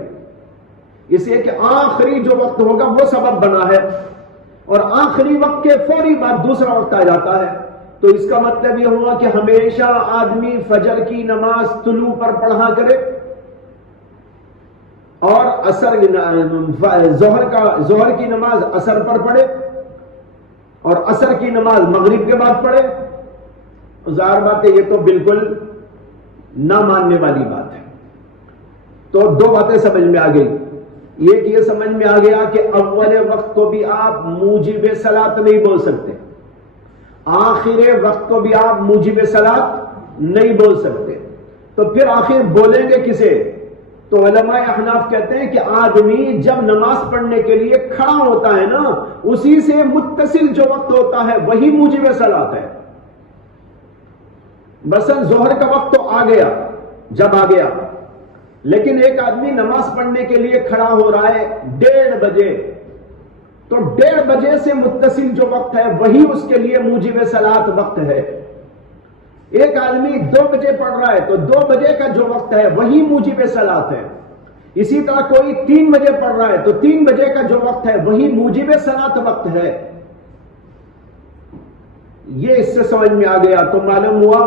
اس لیے کہ آخری جو وقت ہوگا وہ سبب بنا ہے، اور آخری وقت کے فوری بعد دوسرا وقت آ جاتا ہے، تو اس کا مطلب یہ ہوا کہ ہمیشہ آدمی فجر کی نماز طلوع پر پڑھا کرے اور ظہر کی نماز عصر پر پڑھے اور عصر کی نماز مغرب کے بعد پڑھے۔ ظاہر بات ہے یہ تو بالکل نہ ماننے والی بات ہے۔ تو دو باتیں سمجھ میں آ گئی، ایک یہ سمجھ میں آ گیا کہ اول وقت کو بھی آپ موجب صلاۃ نہیں بول سکتے، آخر وقت کو بھی آپ موجب صلاۃ نہیں بول سکتے، تو پھر آخر بولیں گے کسے؟ تو علماء احناف کہتے ہیں کہ آدمی جب نماز پڑھنے کے لیے کھڑا ہوتا ہے نا، اسی سے متصل جو وقت ہوتا ہے وہی موجب صلاۃ ہے۔ مثلا ظہر کا وقت تو آ گیا، جب آ گیا، لیکن ایک آدمی نماز پڑھنے کے لیے کھڑا ہو رہا ہے 1:30 بجے، تو 1:30 بجے سے متصل جو وقت ہے وہی اس کے لیے موجب صلاۃ وقت ہے۔ ایک آدمی 2 بجے پڑھ رہا ہے تو 2 بجے کا جو وقت ہے وہی موجب صلاۃ ہے۔ اسی طرح کوئی 3 بجے پڑھ رہا ہے تو 3 بجے کا جو وقت ہے وہی موجب صلاۃ وقت ہے۔ یہ اس سے سمجھ میں آ گیا، تو معلوم ہوا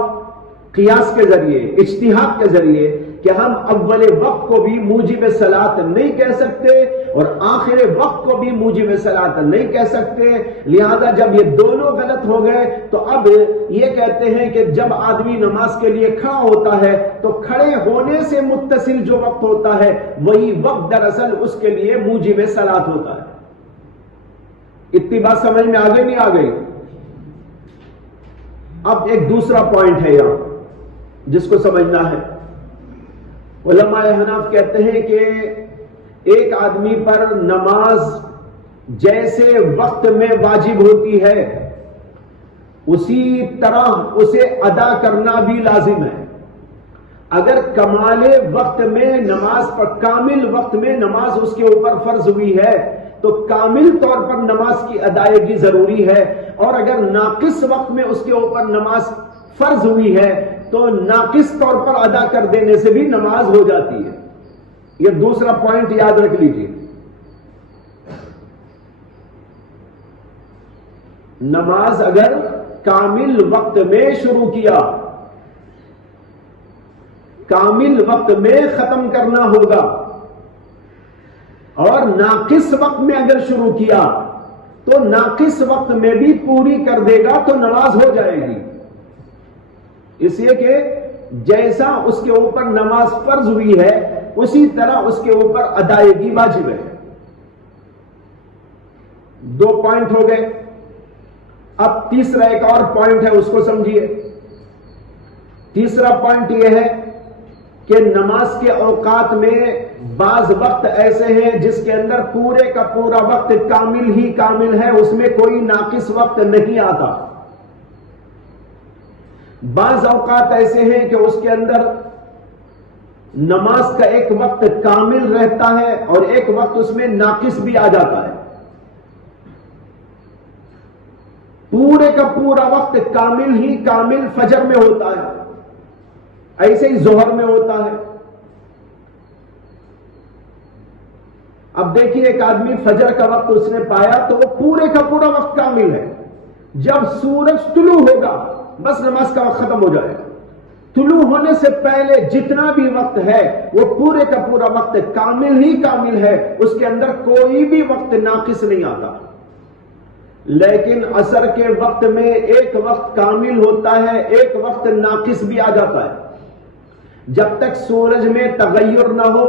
قیاس کے ذریعے، اجتہاد کے ذریعے، کہ ہم اول وقت کو بھی موجب صلاۃ نہیں کہہ سکتے اور آخر وقت کو بھی موجب صلاۃ نہیں کہہ سکتے، لہذا جب یہ دونوں غلط ہو گئے تو اب یہ کہتے ہیں کہ جب آدمی نماز کے لیے کھڑا ہوتا ہے تو کھڑے ہونے سے متصل جو وقت ہوتا ہے وہی وقت دراصل اس کے لیے موجب صلاۃ ہوتا ہے۔ اتنی بات سمجھ میں آگے نہیں آ گئی؟ اب ایک دوسرا پوائنٹ ہے یہاں جس کو سمجھنا ہے۔ علماء احناف کہتے ہیں کہ ایک آدمی پر نماز جیسے وقت میں واجب ہوتی ہے اسی طرح اسے ادا کرنا بھی لازم ہے۔ اگر کمال وقت میں نماز پر، کامل وقت میں نماز اس کے اوپر فرض ہوئی ہے تو کامل طور پر نماز کی ادائیگی ضروری ہے، اور اگر ناقص وقت میں اس کے اوپر نماز فرض ہوئی ہے تو ناقص طور پر ادا کر دینے سے بھی نماز ہو جاتی ہے۔ یہ دوسرا پوائنٹ یاد رکھ لیجیے۔ نماز اگر کامل وقت میں شروع کیا، کامل وقت میں ختم کرنا ہوگا، اور ناقص وقت میں اگر شروع کیا تو ناقص وقت میں بھی پوری کر دے گا تو نماز ہو جائے گی، اس لیے کہ جیسا اس کے اوپر نماز فرض ہوئی ہے اسی طرح اس کے اوپر ادائیگی واجب ہے۔ 2 پوائنٹ ہو گئے، اب تیسرا ایک اور پوائنٹ ہے، اس کو سمجھیے۔ تیسرا پوائنٹ یہ ہے کہ نماز کے اوقات میں بعض وقت ایسے ہیں جس کے اندر پورے کا پورا وقت کامل ہی کامل ہے، اس میں کوئی ناقص وقت نہیں آتا۔ بعض اوقات ایسے ہیں کہ اس کے اندر نماز کا ایک وقت کامل رہتا ہے اور ایک وقت اس میں ناقص بھی آ جاتا ہے. پورے کا پورا وقت کامل ہی کامل فجر میں ہوتا ہے، ایسے ہی ظہر میں ہوتا ہے. اب دیکھیے ایک آدمی فجر کا وقت اس نے پایا تو وہ پورے کا پورا وقت کامل ہے. جب سورج طلوع ہوگا بس نماز کا وقت ختم ہو جائے گا. طلوع ہونے سے پہلے جتنا بھی وقت ہے وہ پورے کا پورا وقت کامل ہی کامل ہے، اس کے اندر کوئی بھی وقت ناقص نہیں آتا. لیکن عصر کے وقت میں ایک وقت کامل ہوتا ہے، ایک وقت ناقص بھی آ جاتا ہے. جب تک سورج میں تغیر نہ ہو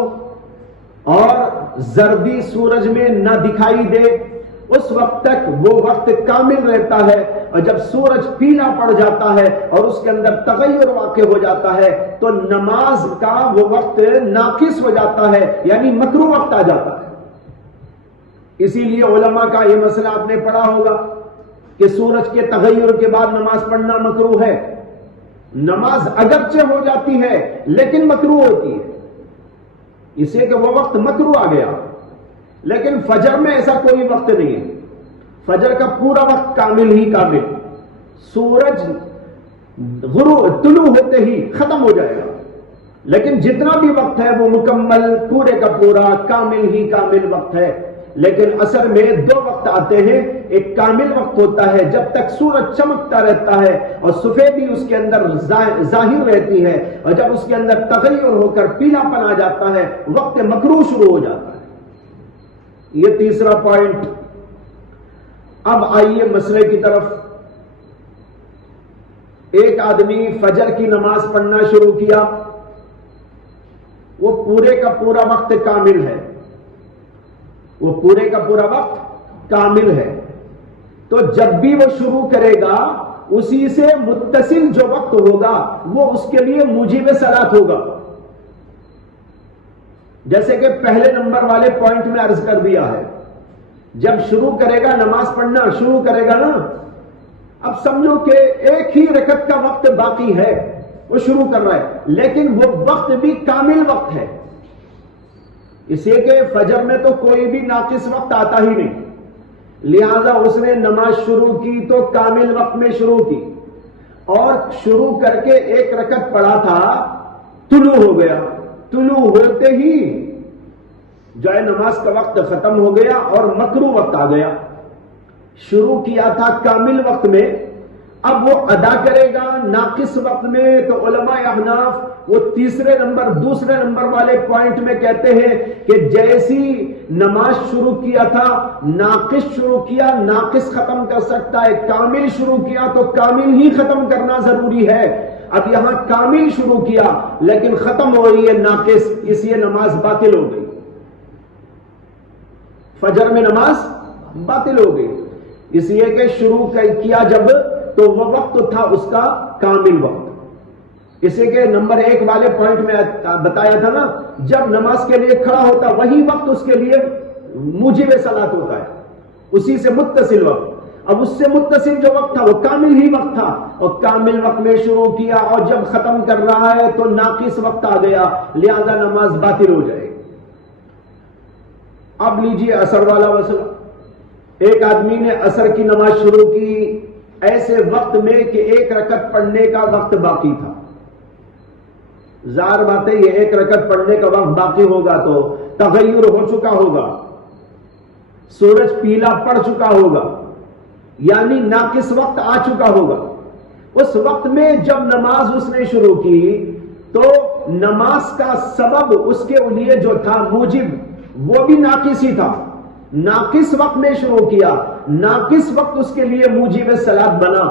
اور زردی سورج میں نہ دکھائی دے اس وقت تک وہ وقت کامل رہتا ہے، اور جب سورج پیلا پڑ جاتا ہے اور اس کے اندر تغیر واقع ہو جاتا ہے تو نماز کا وہ وقت ناقص ہو جاتا ہے، یعنی مکروہ وقت آ جاتا ہے. اسی لیے علماء کا یہ مسئلہ آپ نے پڑھا ہوگا کہ سورج کے تغیر کے بعد نماز پڑھنا مکروہ ہے. نماز اگرچہ ہو جاتی ہے لیکن مکروہ ہوتی ہے، اسے کہ وہ وقت مکروہ آ گیا. لیکن فجر میں ایسا کوئی وقت نہیں ہے، فجر کا پورا وقت کامل ہی کامل، سورج غروب طلوع ہوتے ہی ختم ہو جائے گا. لیکن جتنا بھی وقت ہے وہ مکمل پورے کا پورا کامل ہی کامل وقت ہے. لیکن عصر میں دو وقت آتے ہیں، ایک کامل وقت ہوتا ہے جب تک سورج چمکتا رہتا ہے اور سفیدی اس کے اندر ظاہر رہتی ہے، اور جب اس کے اندر تغیر ہو کر پیلا پن آ جاتا ہے وقت مکروہ شروع ہو جاتا ہے. یہ تیسرا پوائنٹ. اب آئیے مسئلے کی طرف. ایک آدمی فجر کی نماز پڑھنا شروع کیا، وہ پورے کا پورا وقت کامل ہے، وہ پورے کا پورا وقت کامل ہے. تو جب بھی وہ شروع کرے گا اسی سے متصل جو وقت ہوگا وہ اس کے لیے موجب صلاۃ ہوگا. جیسے کہ پہلے نمبر والے پوائنٹ میں عرض کر دیا ہے، جب شروع کرے گا نماز پڑھنا شروع کرے گا نا، اب سمجھو کہ ایک ہی رکعت کا وقت باقی ہے، وہ شروع کر رہا ہے لیکن وہ وقت بھی کامل وقت ہے. اسے کہ فجر میں تو کوئی بھی ناقص وقت آتا ہی نہیں، لہذا اس نے نماز شروع کی تو کامل وقت میں شروع کی، اور شروع کر کے ایک رکعت پڑھا تھا، طلوع ہو گیا. طلوع ہوتے ہی جو ہے نماز کا وقت ختم ہو گیا اور مکروہ وقت آ گیا. شروع کیا تھا کامل وقت میں، اب وہ ادا کرے گا ناقص وقت میں. تو علماء احناف وہ دوسرے نمبر والے پوائنٹ میں کہتے ہیں کہ جیسی نماز شروع کیا تھا ناقص شروع کیا ناقص ختم کر سکتا ہے، کامل شروع کیا تو کامل ہی ختم کرنا ضروری ہے. اب یہاں کامل شروع کیا لیکن ختم ہو رہی ہے ناقص، اس لیے نماز باطل ہو گئی، فجر میں نماز باطل ہو گئی. اس لیے کہ شروع کیا جب تو وہ وقت تھا اس کا کامل وقت. اسے کہ نمبر 1 والے پوائنٹ میں بتایا تھا نا، جب نماز کے لیے کھڑا ہوتا وہی وقت اس کے لیے موجب صلاۃ ہوتا ہے، اسی سے متصل وقت. اب اس سے متصل جو وقت تھا وہ کامل ہی وقت تھا، اور کامل وقت میں شروع کیا اور جب ختم کر رہا ہے تو ناقص وقت آ گیا، لہذا نماز باطل ہو جائے. اب لیجیے عصر والا مسئلہ. ایک آدمی نے عصر کی نماز شروع کی ایسے وقت میں کہ ایک رکعت پڑھنے کا وقت باقی تھا. ظاہر بات ہے یہ ایک رکعت پڑھنے کا وقت باقی ہوگا تو تغیر ہو چکا ہوگا، سورج پیلا پڑ چکا ہوگا، یعنی ناقص وقت آ چکا ہوگا. اس وقت میں جب نماز اس نے شروع کی تو نماز کا سبب اس کے لیے جو تھا موجب وہ بھی ناقص ہی تھا. ناقص وقت میں شروع کیا، ناقص وقت اس کے لیے موجب صلاۃ بنا.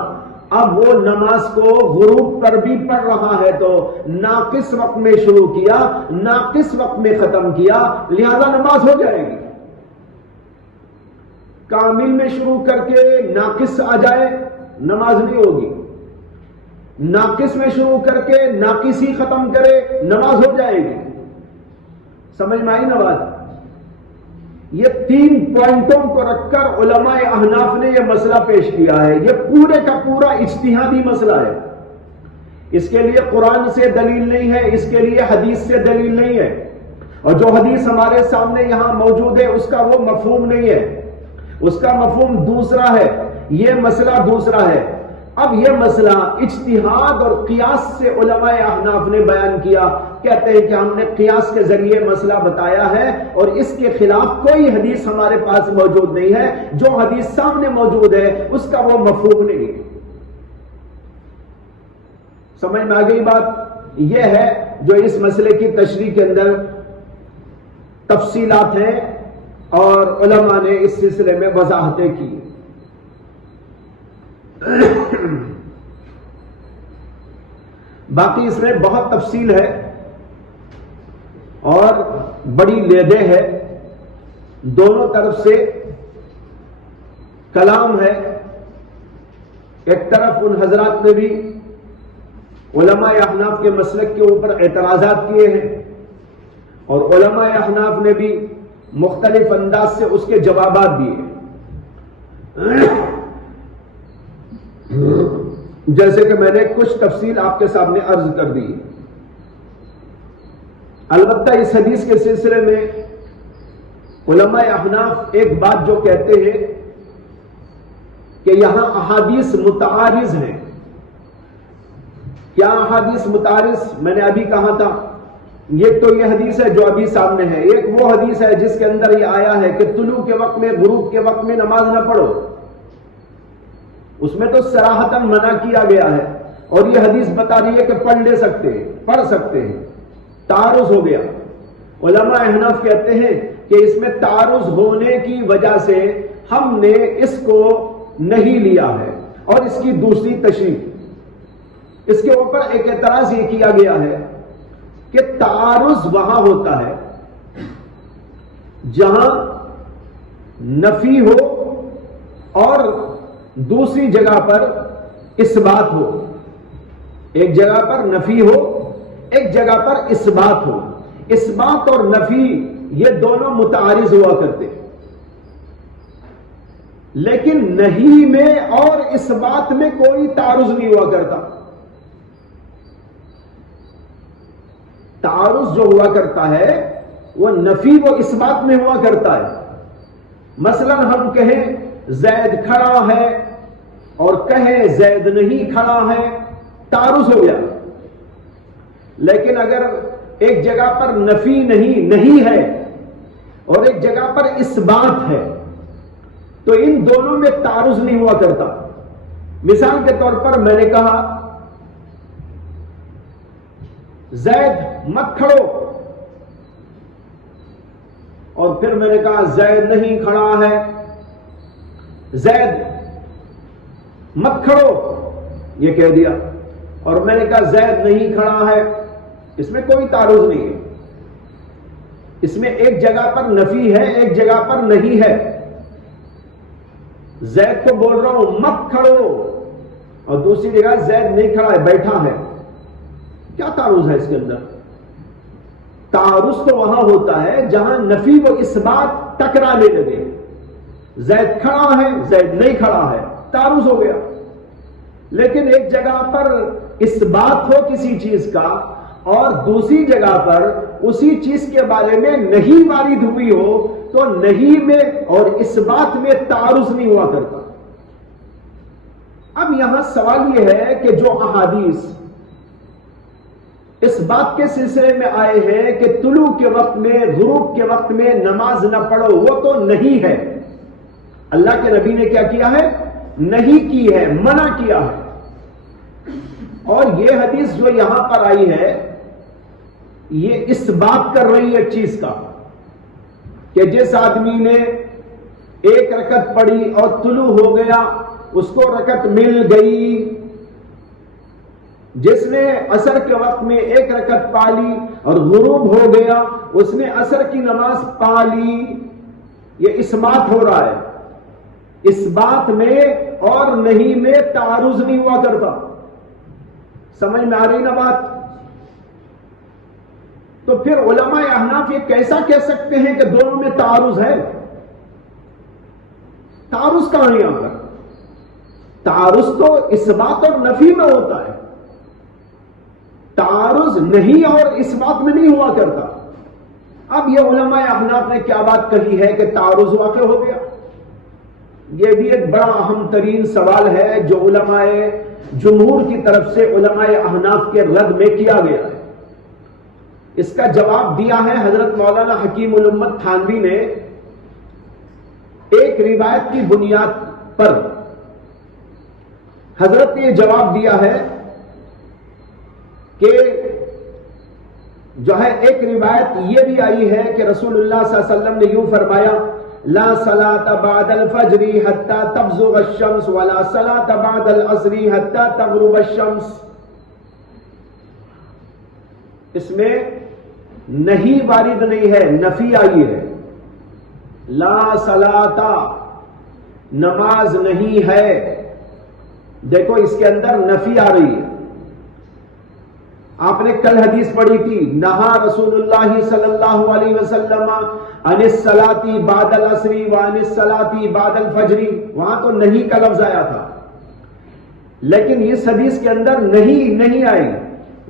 اب وہ نماز کو غروب پر بھی پڑھ رہا ہے تو ناقص وقت میں شروع کیا ناقص وقت میں ختم کیا، لہذا نماز ہو جائے گی. کامل میں شروع کر کے ناقص آ جائے نماز نہیں ہوگی، ناقص میں شروع کر کے ناقص ہی ختم کرے نماز ہو جائے گی. سمجھ میں آئی نا بات؟ یہ 3 پوائنٹوں کو رکھ کر علماء احناف نے یہ مسئلہ پیش کیا ہے. یہ پورے کا پورا اجتہادی مسئلہ ہے. اس کے لیے قرآن سے دلیل نہیں ہے، اس کے لیے حدیث سے دلیل نہیں ہے، اور جو حدیث ہمارے سامنے یہاں موجود ہے اس کا وہ مفہوم نہیں ہے، اس کا مفہوم دوسرا ہے، یہ مسئلہ دوسرا ہے۔ اب یہ مسئلہ اجتہاد اور قیاس سے علماء احناف نے بیان کیا، کہتے ہیں کہ ہم نے قیاس کے ذریعے مسئلہ بتایا ہے اور اس کے خلاف کوئی حدیث ہمارے پاس موجود نہیں ہے، جو حدیث سامنے موجود ہے اس کا وہ مفہوم نہیں ہے۔ سمجھ میں آ گئی بات؟ یہ ہے جو اس مسئلے کی تشریح کے اندر تفصیلات ہیں اور علماء نے اس سلسلے میں وضاحتیں کی۔ باقی اس میں بہت تفصیل ہے اور بڑی لیدے ہے، دونوں طرف سے کلام ہے۔ ایک طرف ان حضرات نے بھی علماء احناف کے مسلک کے اوپر اعتراضات کیے ہیں اور علماء احناف نے بھی مختلف انداز سے اس کے جوابات دیے، جیسے کہ میں نے کچھ تفصیل آپ کے سامنے عرض کر دی۔ البتہ اس حدیث کے سلسلے میں علماء احناف ایک بات جو کہتے ہیں کہ یہاں احادیث متعارض ہیں۔ کیا احادیث متعارض؟ میں نے ابھی کہا تھا، یہ تو یہ حدیث ہے جو ابھی سامنے ہے، ایک وہ حدیث ہے جس کے اندر یہ آیا ہے کہ طلوع کے وقت میں، غروب کے وقت میں نماز نہ پڑھو، اس میں تو صراحتاً منع کیا گیا ہے، اور یہ حدیث بتا رہی ہے کہ پڑھ سکتے ہیں، تعارض ہو گیا۔ علماء احناف کہتے ہیں کہ اس میں تعارض ہونے کی وجہ سے ہم نے اس کو نہیں لیا ہے، اور اس کی دوسری تشریح، اس کے اوپر ایک اعتراض یہ کیا گیا ہے کہ تعارض وہاں ہوتا ہے جہاں نفی ہو اور دوسری جگہ پر اثبات ہو، ایک جگہ پر نفی ہو، ایک جگہ پر اثبات ہو۔ اثبات اور نفی یہ دونوں متعارض ہوا کرتے ہیں، لیکن نہیں میں اور اثبات میں کوئی تعارض نہیں ہوا کرتا۔ تعارض جو ہوا کرتا ہے وہ نفی و اثبات میں ہوا کرتا ہے۔ مثلا ہم کہیں زید کھڑا ہے اور کہیں زید نہیں کھڑا ہے، تعارض ہو گیا۔ لیکن اگر ایک جگہ پر نفی نہیں ہے اور ایک جگہ پر اثبات ہے تو ان دونوں میں تعارض نہیں ہوا کرتا۔ مثال کے طور پر میں نے کہا زید مت کھڑو، اور پھر میں نے کہا زید نہیں کھڑا ہے، زید مت کھڑو یہ کہہ دیا، اور میں نے کہا زید نہیں کھڑا ہے، اس میں کوئی تعارض نہیں ہے، اس میں ایک جگہ پر نفی ہے، ایک جگہ پر نہیں ہے۔ زید کو بول رہا ہوں مت کھڑو، اور دوسری جگہ زید نہیں کھڑا ہے، بیٹھا ہے، کیا تعارض ہے اس کے اندر؟ تعارض تو وہاں ہوتا ہے جہاں نفی و اثبات ٹکرانے لگے، زید کھڑا ہے، زید نہیں کھڑا ہے، تعارض ہو گیا۔ لیکن ایک جگہ پر اثبات ہو کسی چیز کا اور دوسری جگہ پر اسی چیز کے بارے میں نہیں وارد ہوئی ہو تو نہیں میں اور اثبات میں تعارض نہیں ہوا کرتا۔ اب یہاں سوال یہ ہے کہ جو احادیث اس بات کے سلسلے میں آئے ہیں کہ طلوع کے وقت میں، غروب کے وقت میں نماز نہ پڑھو، وہ تو نہیں ہے، اللہ کے نبی نے کیا کیا ہے؟ نہیں کی ہے، منع کیا ہے۔ اور یہ حدیث جو یہاں پر آئی ہے یہ اس بات کر رہی ہے چیز کا کہ جس آدمی نے ایک رکعت پڑھی اور طلوع ہو گیا اس کو رکعت مل گئی، جس نے عصر کے وقت میں ایک رکعت پا لی اور غروب ہو گیا اس نے عصر کی نماز پا لی، یہ اثبات ہو رہا ہے۔ اس بات میں اور نہیں میں تعارض نہیں ہوا کرتا۔ سمجھ میں آ رہی نا بات؟ تو پھر علماء احناف یہ کیسا کہہ سکتے ہیں کہ دونوں میں تعارض ہے؟ تعارض کہاں ہے یہاں پر؟ تعارض تو اثبات اور نفی میں ہوتا ہے۔ تعارض نہیں اور اس بات میں نہیں ہوا کرتا. اب یہ علماء احناف نے کیا بات کہی ہے کہ تعارض واقع ہو گیا؟ یہ بھی ایک بڑا اہم ترین سوال ہے جو علماء جمہور کی طرف سے علماء احناف کے رد میں کیا گیا ہے. اس کا جواب دیا ہے حضرت مولانا حکیم الامت تھانوی نے ایک روایت کی بنیاد پر. حضرت نے یہ جواب دیا ہے کہ جو ہے ایک روایت یہ بھی آئی ہے کہ رسول اللہ صلی اللہ علیہ وسلم نے یوں فرمایا لا صلاة بعد الفجر حتى تبزغ الشمس ولا صلاة بعد العصر حتى تغرب الشمس. اس میں نہیں وارد نہیں ہے، نفی آئی ہے. لا صلاة نماز نہیں ہے، دیکھو اس کے اندر نفی آ رہی ہے. آپ نے کل حدیث پڑھی تھی نہا رسول اللہ صلی اللہ علیہ وسلم عن الصلاۃ بعد العصر وعن الصلاۃ بعد الفجر، وہاں تو نہیں کا لفظ آیا تھا، لیکن اس حدیث کے اندر نہیں آئی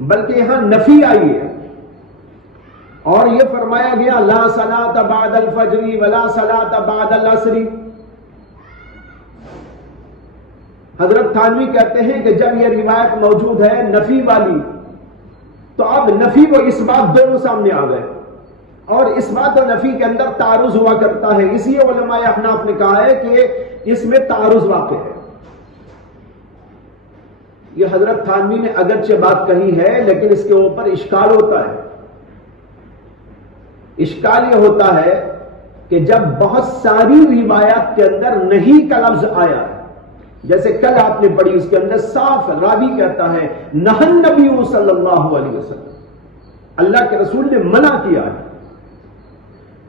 بلکہ یہاں نفی آئی ہے. اور یہ فرمایا گیا لا صلاۃ بعد الفجر ولا صلاۃ بعد العصر. حضرت تھانوی کہتے ہیں کہ جب یہ روایت موجود ہے نفی والی تو اب نفی و اس بات دونوں سامنے آ گئے، اور اس بات و نفی کے اندر تعارض ہوا کرتا ہے. اس لیے علماء احناف نے کہا ہے کہ اس میں تعارض واقع ہے. یہ حضرت تھانوی نے اگرچہ بات کہی ہے لیکن اس کے اوپر اشکال ہوتا ہے. اشکال یہ ہوتا ہے کہ جب بہت ساری روایات کے اندر نہیں کا لفظ آیا ہے، جیسے کل آپ نے پڑھی اس کے اندر صاف راوی کہتا ہے نہن نبی صلی اللہ علیہ وسلم، اللہ کے رسول نے منع کیا ہے.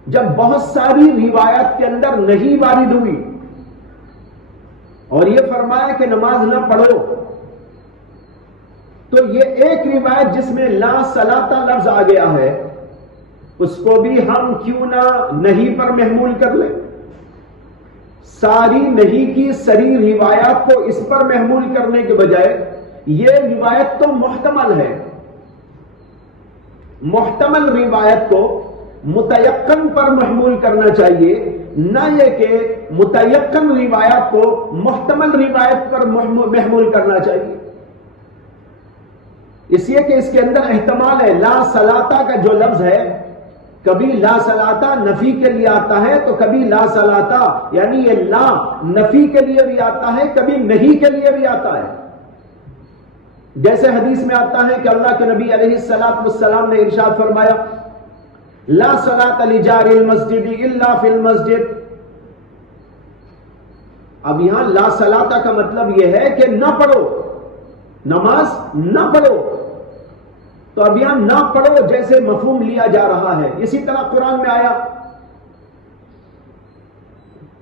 جب بہت ساری روایات کے اندر نہیں وارد ہوئی اور یہ فرمایا کہ نماز نہ پڑھو، تو یہ ایک روایت جس میں لا صلاۃ لفظ آ گیا ہے اس کو بھی ہم کیوں نہ نہیں پر محمول کر لیں. ساری نہیں کی سری روایات کو اس پر محمول کرنے کے بجائے یہ روایت تو محتمل ہے، محتمل روایت کو متیقن پر محمول کرنا چاہیے، نہ یہ کہ متیقن روایات کو محتمل روایت پر محمول کرنا چاہیے. اس لیے کہ اس کے اندر احتمال ہے. لا صلاۃ کا جو لفظ ہے کبھی لا صلاۃ نفی کے لیے آتا ہے تو کبھی لا صلاۃ یعنی یہ لا نفی کے لیے بھی آتا ہے، کبھی نہیں کے لیے بھی آتا ہے. جیسے حدیث میں آتا ہے کہ اللہ کے نبی علیہ الصلوۃ والسلام نے ارشاد فرمایا لا صلاۃ لجار المسجد الا فی المسجد. اب یہاں لا صلاۃ کا مطلب یہ ہے کہ نہ پڑھو، نماز نہ پڑھو. تو اب یہاں نہ پڑھو جیسے مفہوم لیا جا رہا ہے. اسی طرح قرآن میں آیا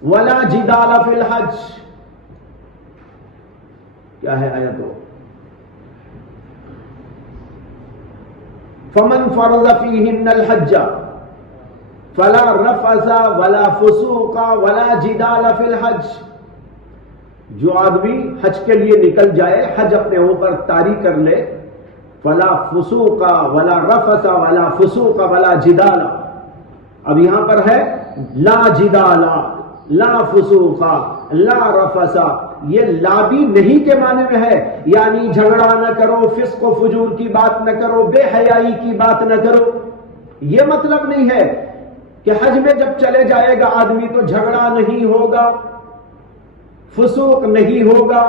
ولا جدال فی الحج، کیا ہے آیا تو فمن فرض فیہن الحج فلا رفث ولا فسوق ولا جدال فی الحج. جو آدمی حج کے لیے نکل جائے، حج اپنے اوپر طاری کر لے، فلا فسوق ولا رفث ولا فسوق ولا جدال. اب یہاں پر ہے لا جدال لا فسوق لا رفث، یہ لا بھی نہیں کے معنی میں ہے، یعنی جھگڑا نہ کرو، فسق و فجور کی بات نہ کرو، بے حیائی کی بات نہ کرو. یہ مطلب نہیں ہے کہ حج میں جب چلے جائے گا آدمی تو جھگڑا نہیں ہوگا، فسوق نہیں ہوگا،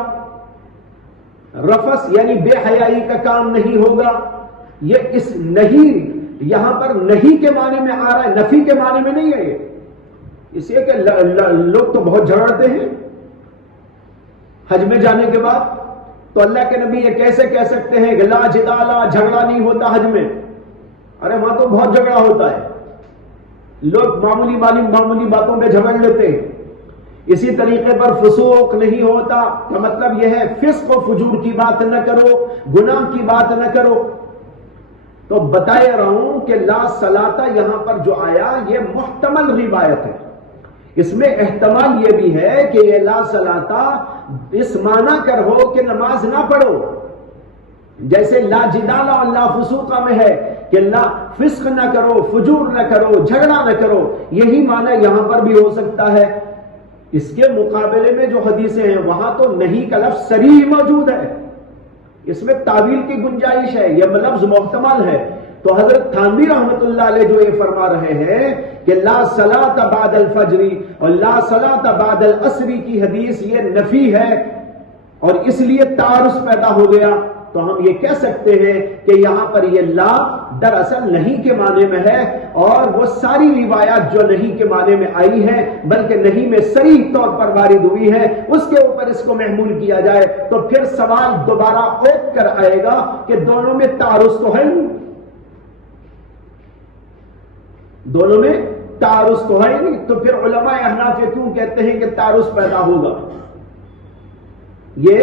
رفث یعنی بے حیائی کا کام نہیں ہوگا. یہ اس نہیں یہاں پر نہیں کے معنی میں آ رہا ہے، نفی کے معنی میں نہیں ہے. یہ اس لیے کہ لوگ تو بہت جھگڑتے ہیں حج میں جانے کے بعد. تو اللہ کے نبی یہ کیسے کہہ سکتے ہیں کہ لا جدال، جھگڑا نہیں ہوتا حج میں؟ ارے وہاں تو بہت جھگڑا ہوتا ہے، لوگ معمولی باتوں پہ جھگڑ لیتے ہیں. اسی طریقے پر فسوق نہیں ہوتا کا مطلب یہ ہے فسق و فجور کی بات نہ کرو، گناہ کی بات نہ کرو. تو بتایا رہا ہوں کہ لا صلاۃ یہاں پر جو آیا یہ محتمل روایت ہے. اس میں احتمال یہ بھی ہے کہ یہ لا صلاۃ اس معنی کر ہو کہ نماز نہ پڑھو، جیسے لا جدال اور لا فسوق میں ہے کہ لا فسق نہ کرو، فجور نہ کرو، جھگڑا نہ کرو، یہی معنی یہاں پر بھی ہو سکتا ہے۔ اس کے مقابلے میں جو حدیثیں ہیں وہاں تو نہیں کا لفظ صریح موجود ہے، اس میں تعویل کی گنجائش ہے، یہ لفظ محتمل ہے۔ تو حضرت تھانوی رحمت اللہ علیہ جو یہ فرما رہے ہیں کہ لا صلاۃ بعد الفجر اور لا صلاۃ بعد العصر کی حدیث یہ نفی ہے اور اس لیے تعارض پیدا ہو گیا، تو ہم یہ کہہ سکتے ہیں کہ یہاں پر یہ لا دراصل نہیں کے معنی میں ہے، اور وہ ساری روایات جو نہیں کے معنی میں آئی ہیں بلکہ نہیں میں صریح طور پر وارد ہوئی ہے اس کے اوپر اس کو محمول کیا جائے، تو پھر سوال دوبارہ اٹھ کر آئے گا کہ دونوں میں تعارض تو ہے نہیں، دونوں میں تعارض تو ہے نہیں، تو پھر علماء احناف کیوں کہتے ہیں کہ تعارض پیدا ہوگا؟ یہ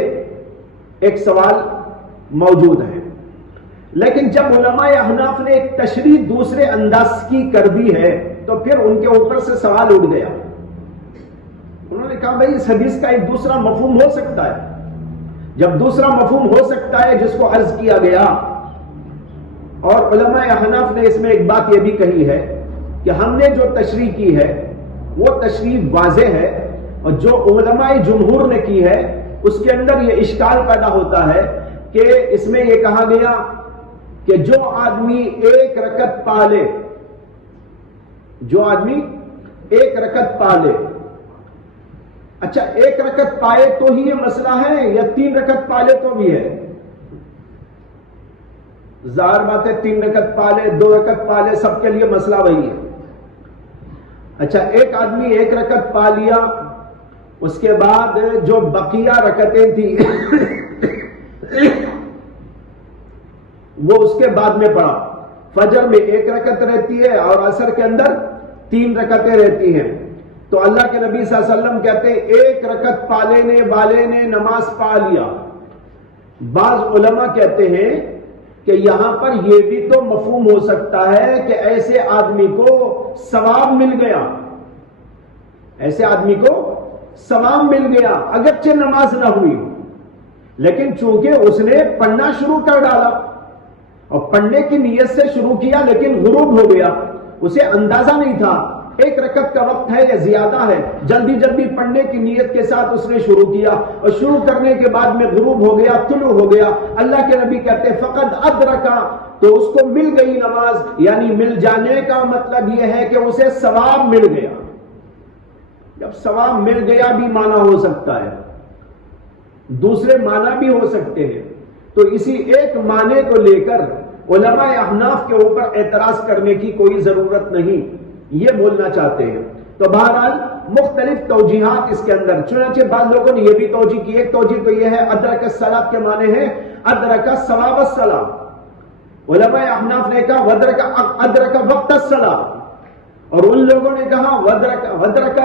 ایک سوال موجود ہے۔ لیکن جب علماء احناف نے ایک تشریح دوسرے انداز کی کر دی ہے تو پھر ان کے اوپر سے سوال اٹھ گیا۔ انہوں نے کہا بھائی اس حدیث کا ایک دوسرا مفہوم ہو سکتا ہے، جب دوسرا مفہوم ہو سکتا ہے جس کو عرض کیا گیا، اور علماء احناف نے اس میں ایک بات یہ بھی کہی ہے کہ ہم نے جو تشریح کی ہے وہ تشریح واضح ہے، اور جو علماء جمہور نے کی ہے اس کے اندر یہ اشکال پیدا ہوتا ہے کہ اس میں یہ کہا گیا کہ جو آدمی ایک رکعت پالے، جو آدمی ایک رکعت پالے، اچھا ایک رکعت پائے تو ہی یہ مسئلہ ہے یا 3 رکعت پالے تو بھی ہے؟ ظاہر بات ہے 3 رکعت پالے 2 رکعت پالے سب کے لیے مسئلہ وہی ہے۔ اچھا ایک آدمی ایک رکعت پا لیا، اس کے بعد جو بقیہ رکعتیں تھیں وہ اس کے بعد میں پڑھا، فجر میں 1 رکعت رہتی ہے اور عصر کے اندر 3 رکعتیں رہتی ہیں، تو اللہ کے نبی صلی اللہ علیہ وسلم کہتے ہیں 1 رکعت پالے نے والے نے نماز پا لیا۔ بعض علماء کہتے ہیں کہ یہاں پر یہ بھی تو مفہوم ہو سکتا ہے کہ ایسے آدمی کو ثواب مل گیا، ایسے آدمی کو ثواب مل گیا اگرچہ نماز نہ ہوئی، لیکن چونکہ اس نے پڑھنا شروع کر ڈالا اور پڑھنے کی نیت سے شروع کیا لیکن غروب ہو گیا، اسے اندازہ نہیں تھا 1 رکعت کا وقت ہے یا زیادہ ہے، جلدی جلدی پڑھنے کی نیت کے ساتھ اس نے شروع کیا اور شروع کرنے کے بعد میں غروب ہو گیا، طلوع ہو گیا۔ اللہ کے نبی کہتے فقط ادرکا، تو اس کو مل گئی نماز، یعنی مل جانے کا مطلب یہ ہے کہ اسے ثواب مل گیا۔ جب ثواب مل گیا بھی معنی ہو سکتا ہے، دوسرے معنی بھی ہو سکتے ہیں، تو اسی ایک معنی کو لے کر علماء احناف کے اوپر اعتراض کرنے کی کوئی ضرورت نہیں، یہ بولنا چاہتے ہیں۔ تو بہرحال مختلف توجیحات اس کے اندر، چنانچہ بعض لوگوں نے یہ بھی توجیح کی، ایک توجیح تو یہ ہے ادرک الصلاۃ کے معنی ہے ادرک ثواب الصلاۃ، علماء احناف نے کہا ادرک وقت الصلاۃ، اور ان لوگوں نے کہا ودرک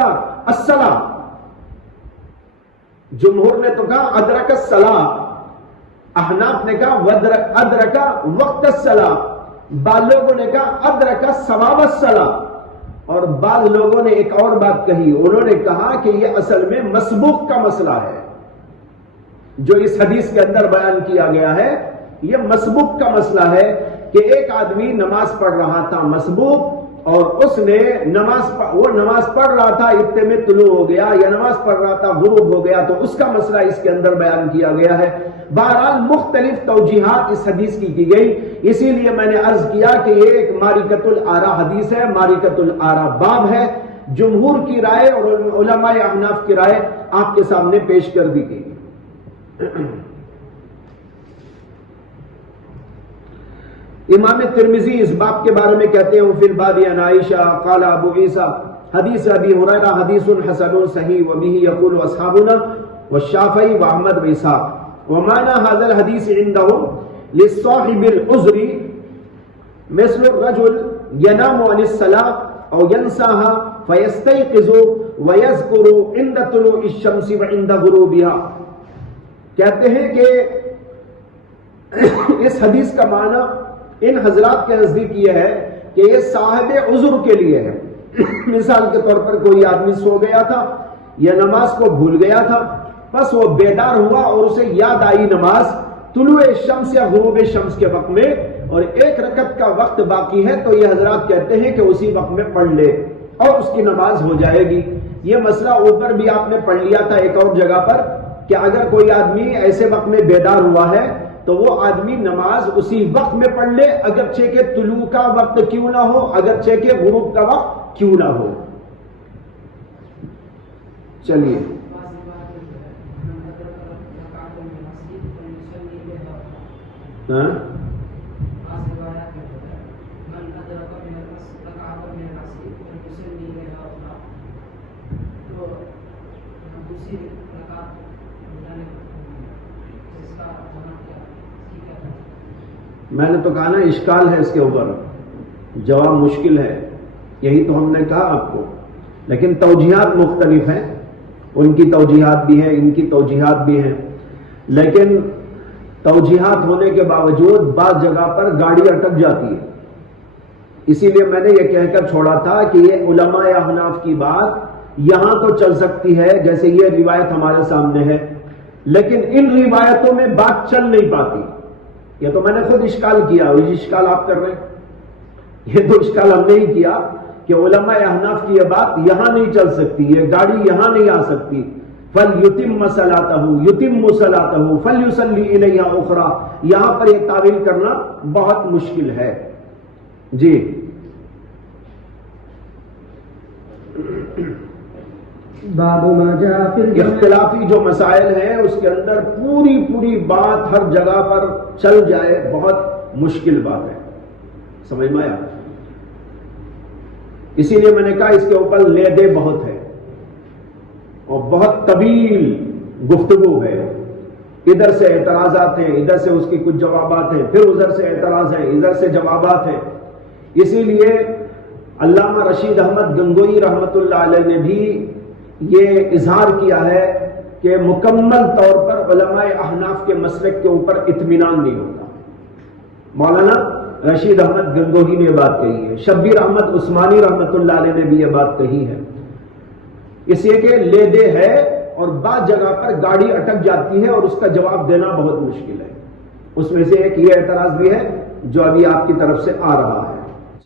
الصلاۃ، جمہور نے تو کہا ادرک الصلاۃ، احناف نے کہا ادرک وقت الصلاۃ، بعض لوگوں نے کہا ادرک ثواب الصلاۃ، اور بعض لوگوں نے ایک اور بات کہی، انہوں نے کہا کہ یہ اصل میں مسبوق کا مسئلہ ہے، جو اس حدیث کے اندر بیان کیا گیا ہے یہ مسبوق کا مسئلہ ہے کہ ایک آدمی نماز پڑھ رہا تھا مسبوق، اور اس نے وہ نماز پڑھ رہا تھا ابتے میں طلوع ہو گیا، یا نماز پڑھ رہا تھا غروب ہو گیا، تو اس کا مسئلہ اس کے اندر بیان کیا گیا ہے۔ بہرحال مختلف توجیحات اس حدیث کی گئی، اسی لیے میں نے عرض کیا کہ یہ ایک معرکۃ الآراء حدیث ہے، معرکۃ الآراء باب ہے، جمہور کی رائے اور علماء احناف کی رائے آپ کے سامنے پیش کر دی گئی۔ امام ترمذی اس باب کے بارے میں کہتے ہیں فی الباب عن عائشہ قال ابو عیسیٰ حدیث ابی ہریرہ حدیث حسن صحیح وبه يقول اصحابنا والشافعی واحمد واسحاق ومعنى هذا الحديث عندهم للصاحب العذر مثل الرجل ينام عن الصلاة او ينساها فيستيقظ ويذكر عند طلوع الشمس وعند غروبها، کہتے ہیں کہ اس حدیث کا معنی ان حضرات کے نزدیک یہ ہے کہ یہ صاحب عذر کے لیے ہے۔ مثال کے طور پر کوئی آدمی سو گیا تھا یا نماز کو بھول گیا تھا، بس وہ بیدار ہوا اور اسے یاد آئی نماز، طلوع شمس یا غروب شمس کے وقت میں، اور 1 رکعت کا وقت باقی ہے، تو یہ حضرات کہتے ہیں کہ اسی وقت میں پڑھ لے اور اس کی نماز ہو جائے گی۔ یہ مسئلہ اوپر بھی آپ نے پڑھ لیا تھا ایک اور جگہ پر، کہ اگر کوئی آدمی ایسے وقت میں بیدار ہوا ہے تو وہ آدمی نماز اسی وقت میں پڑھ لے، اگرچہ کہ طلوع کا وقت کیوں نہ ہو، اگرچہ کہ غروب کا وقت کیوں نہ ہو۔ چلیے ہاں میں نے تو کہا نا اشکال ہے اس کے اوپر، جواب مشکل ہے، یہی تو ہم نے کہا آپ کو، لیکن توجیحات مختلف ہیں، ان کی توجیحات بھی ہیں، ان کی توجیحات بھی ہیں، لیکن توجیحات ہونے کے باوجود بعض جگہ پر گاڑی اٹک جاتی ہے۔ اسی لیے میں نے یہ کہہ کر چھوڑا تھا کہ یہ علماء احناف کی بات یہاں تو چل سکتی ہے، جیسے یہ روایت ہمارے سامنے ہے، لیکن ان روایتوں میں بات چل نہیں پاتی۔ یہ تو میں نے خود اشکال کیا، یہ اشکال آپ کر رہے ہیں، یہ تو اشکال ہم نے ہی کیا کہ علماء احناف کی یہ بات یہاں نہیں چل سکتی، یہ گاڑی یہاں نہیں آ سکتی۔ فَلْيُتِمَّ صَلَاتَهُ يُتِمُّ صَلَاتَهُ فَلْيُصَلِّ إِلَيْهَا أُخْرَى، یہاں پر یہ تعویل کرنا بہت مشکل ہے۔ جی باب ما جاء فی اختلافی جو مسائل ہیں اس کے اندر پوری بات ہر جگہ پر چل جائے بہت مشکل بات ہے، سمجھ میں آیا؟ اسی لیے میں نے کہا اس کے اوپر لے دے بہت ہے اور بہت طویل گفتگو ہے، ادھر سے اعتراضات ہیں، ادھر سے اس کی کچھ جوابات ہیں، پھر ادھر سے اعتراض ہیں، ادھر سے جوابات ہیں۔ اسی لیے علامہ رشید احمد گنگوئی رحمت اللہ علیہ نے بھی یہ اظہار کیا ہے کہ مکمل طور پر علماء احناف کے مسلک کے اوپر اطمینان نہیں ہوتا۔ مولانا رشید احمد گنگوہی نے یہ بات کہی ہے، شبیر احمد عثمانی رحمت اللہ علیہ نے بھی یہ بات کہی ہے، اس لیے کہ لے دے ہے اور بعض جگہ پر گاڑی اٹک جاتی ہے اور اس کا جواب دینا بہت مشکل ہے۔ اس میں سے ایک یہ اعتراض بھی ہے جو ابھی آپ کی طرف سے آ رہا ہے۔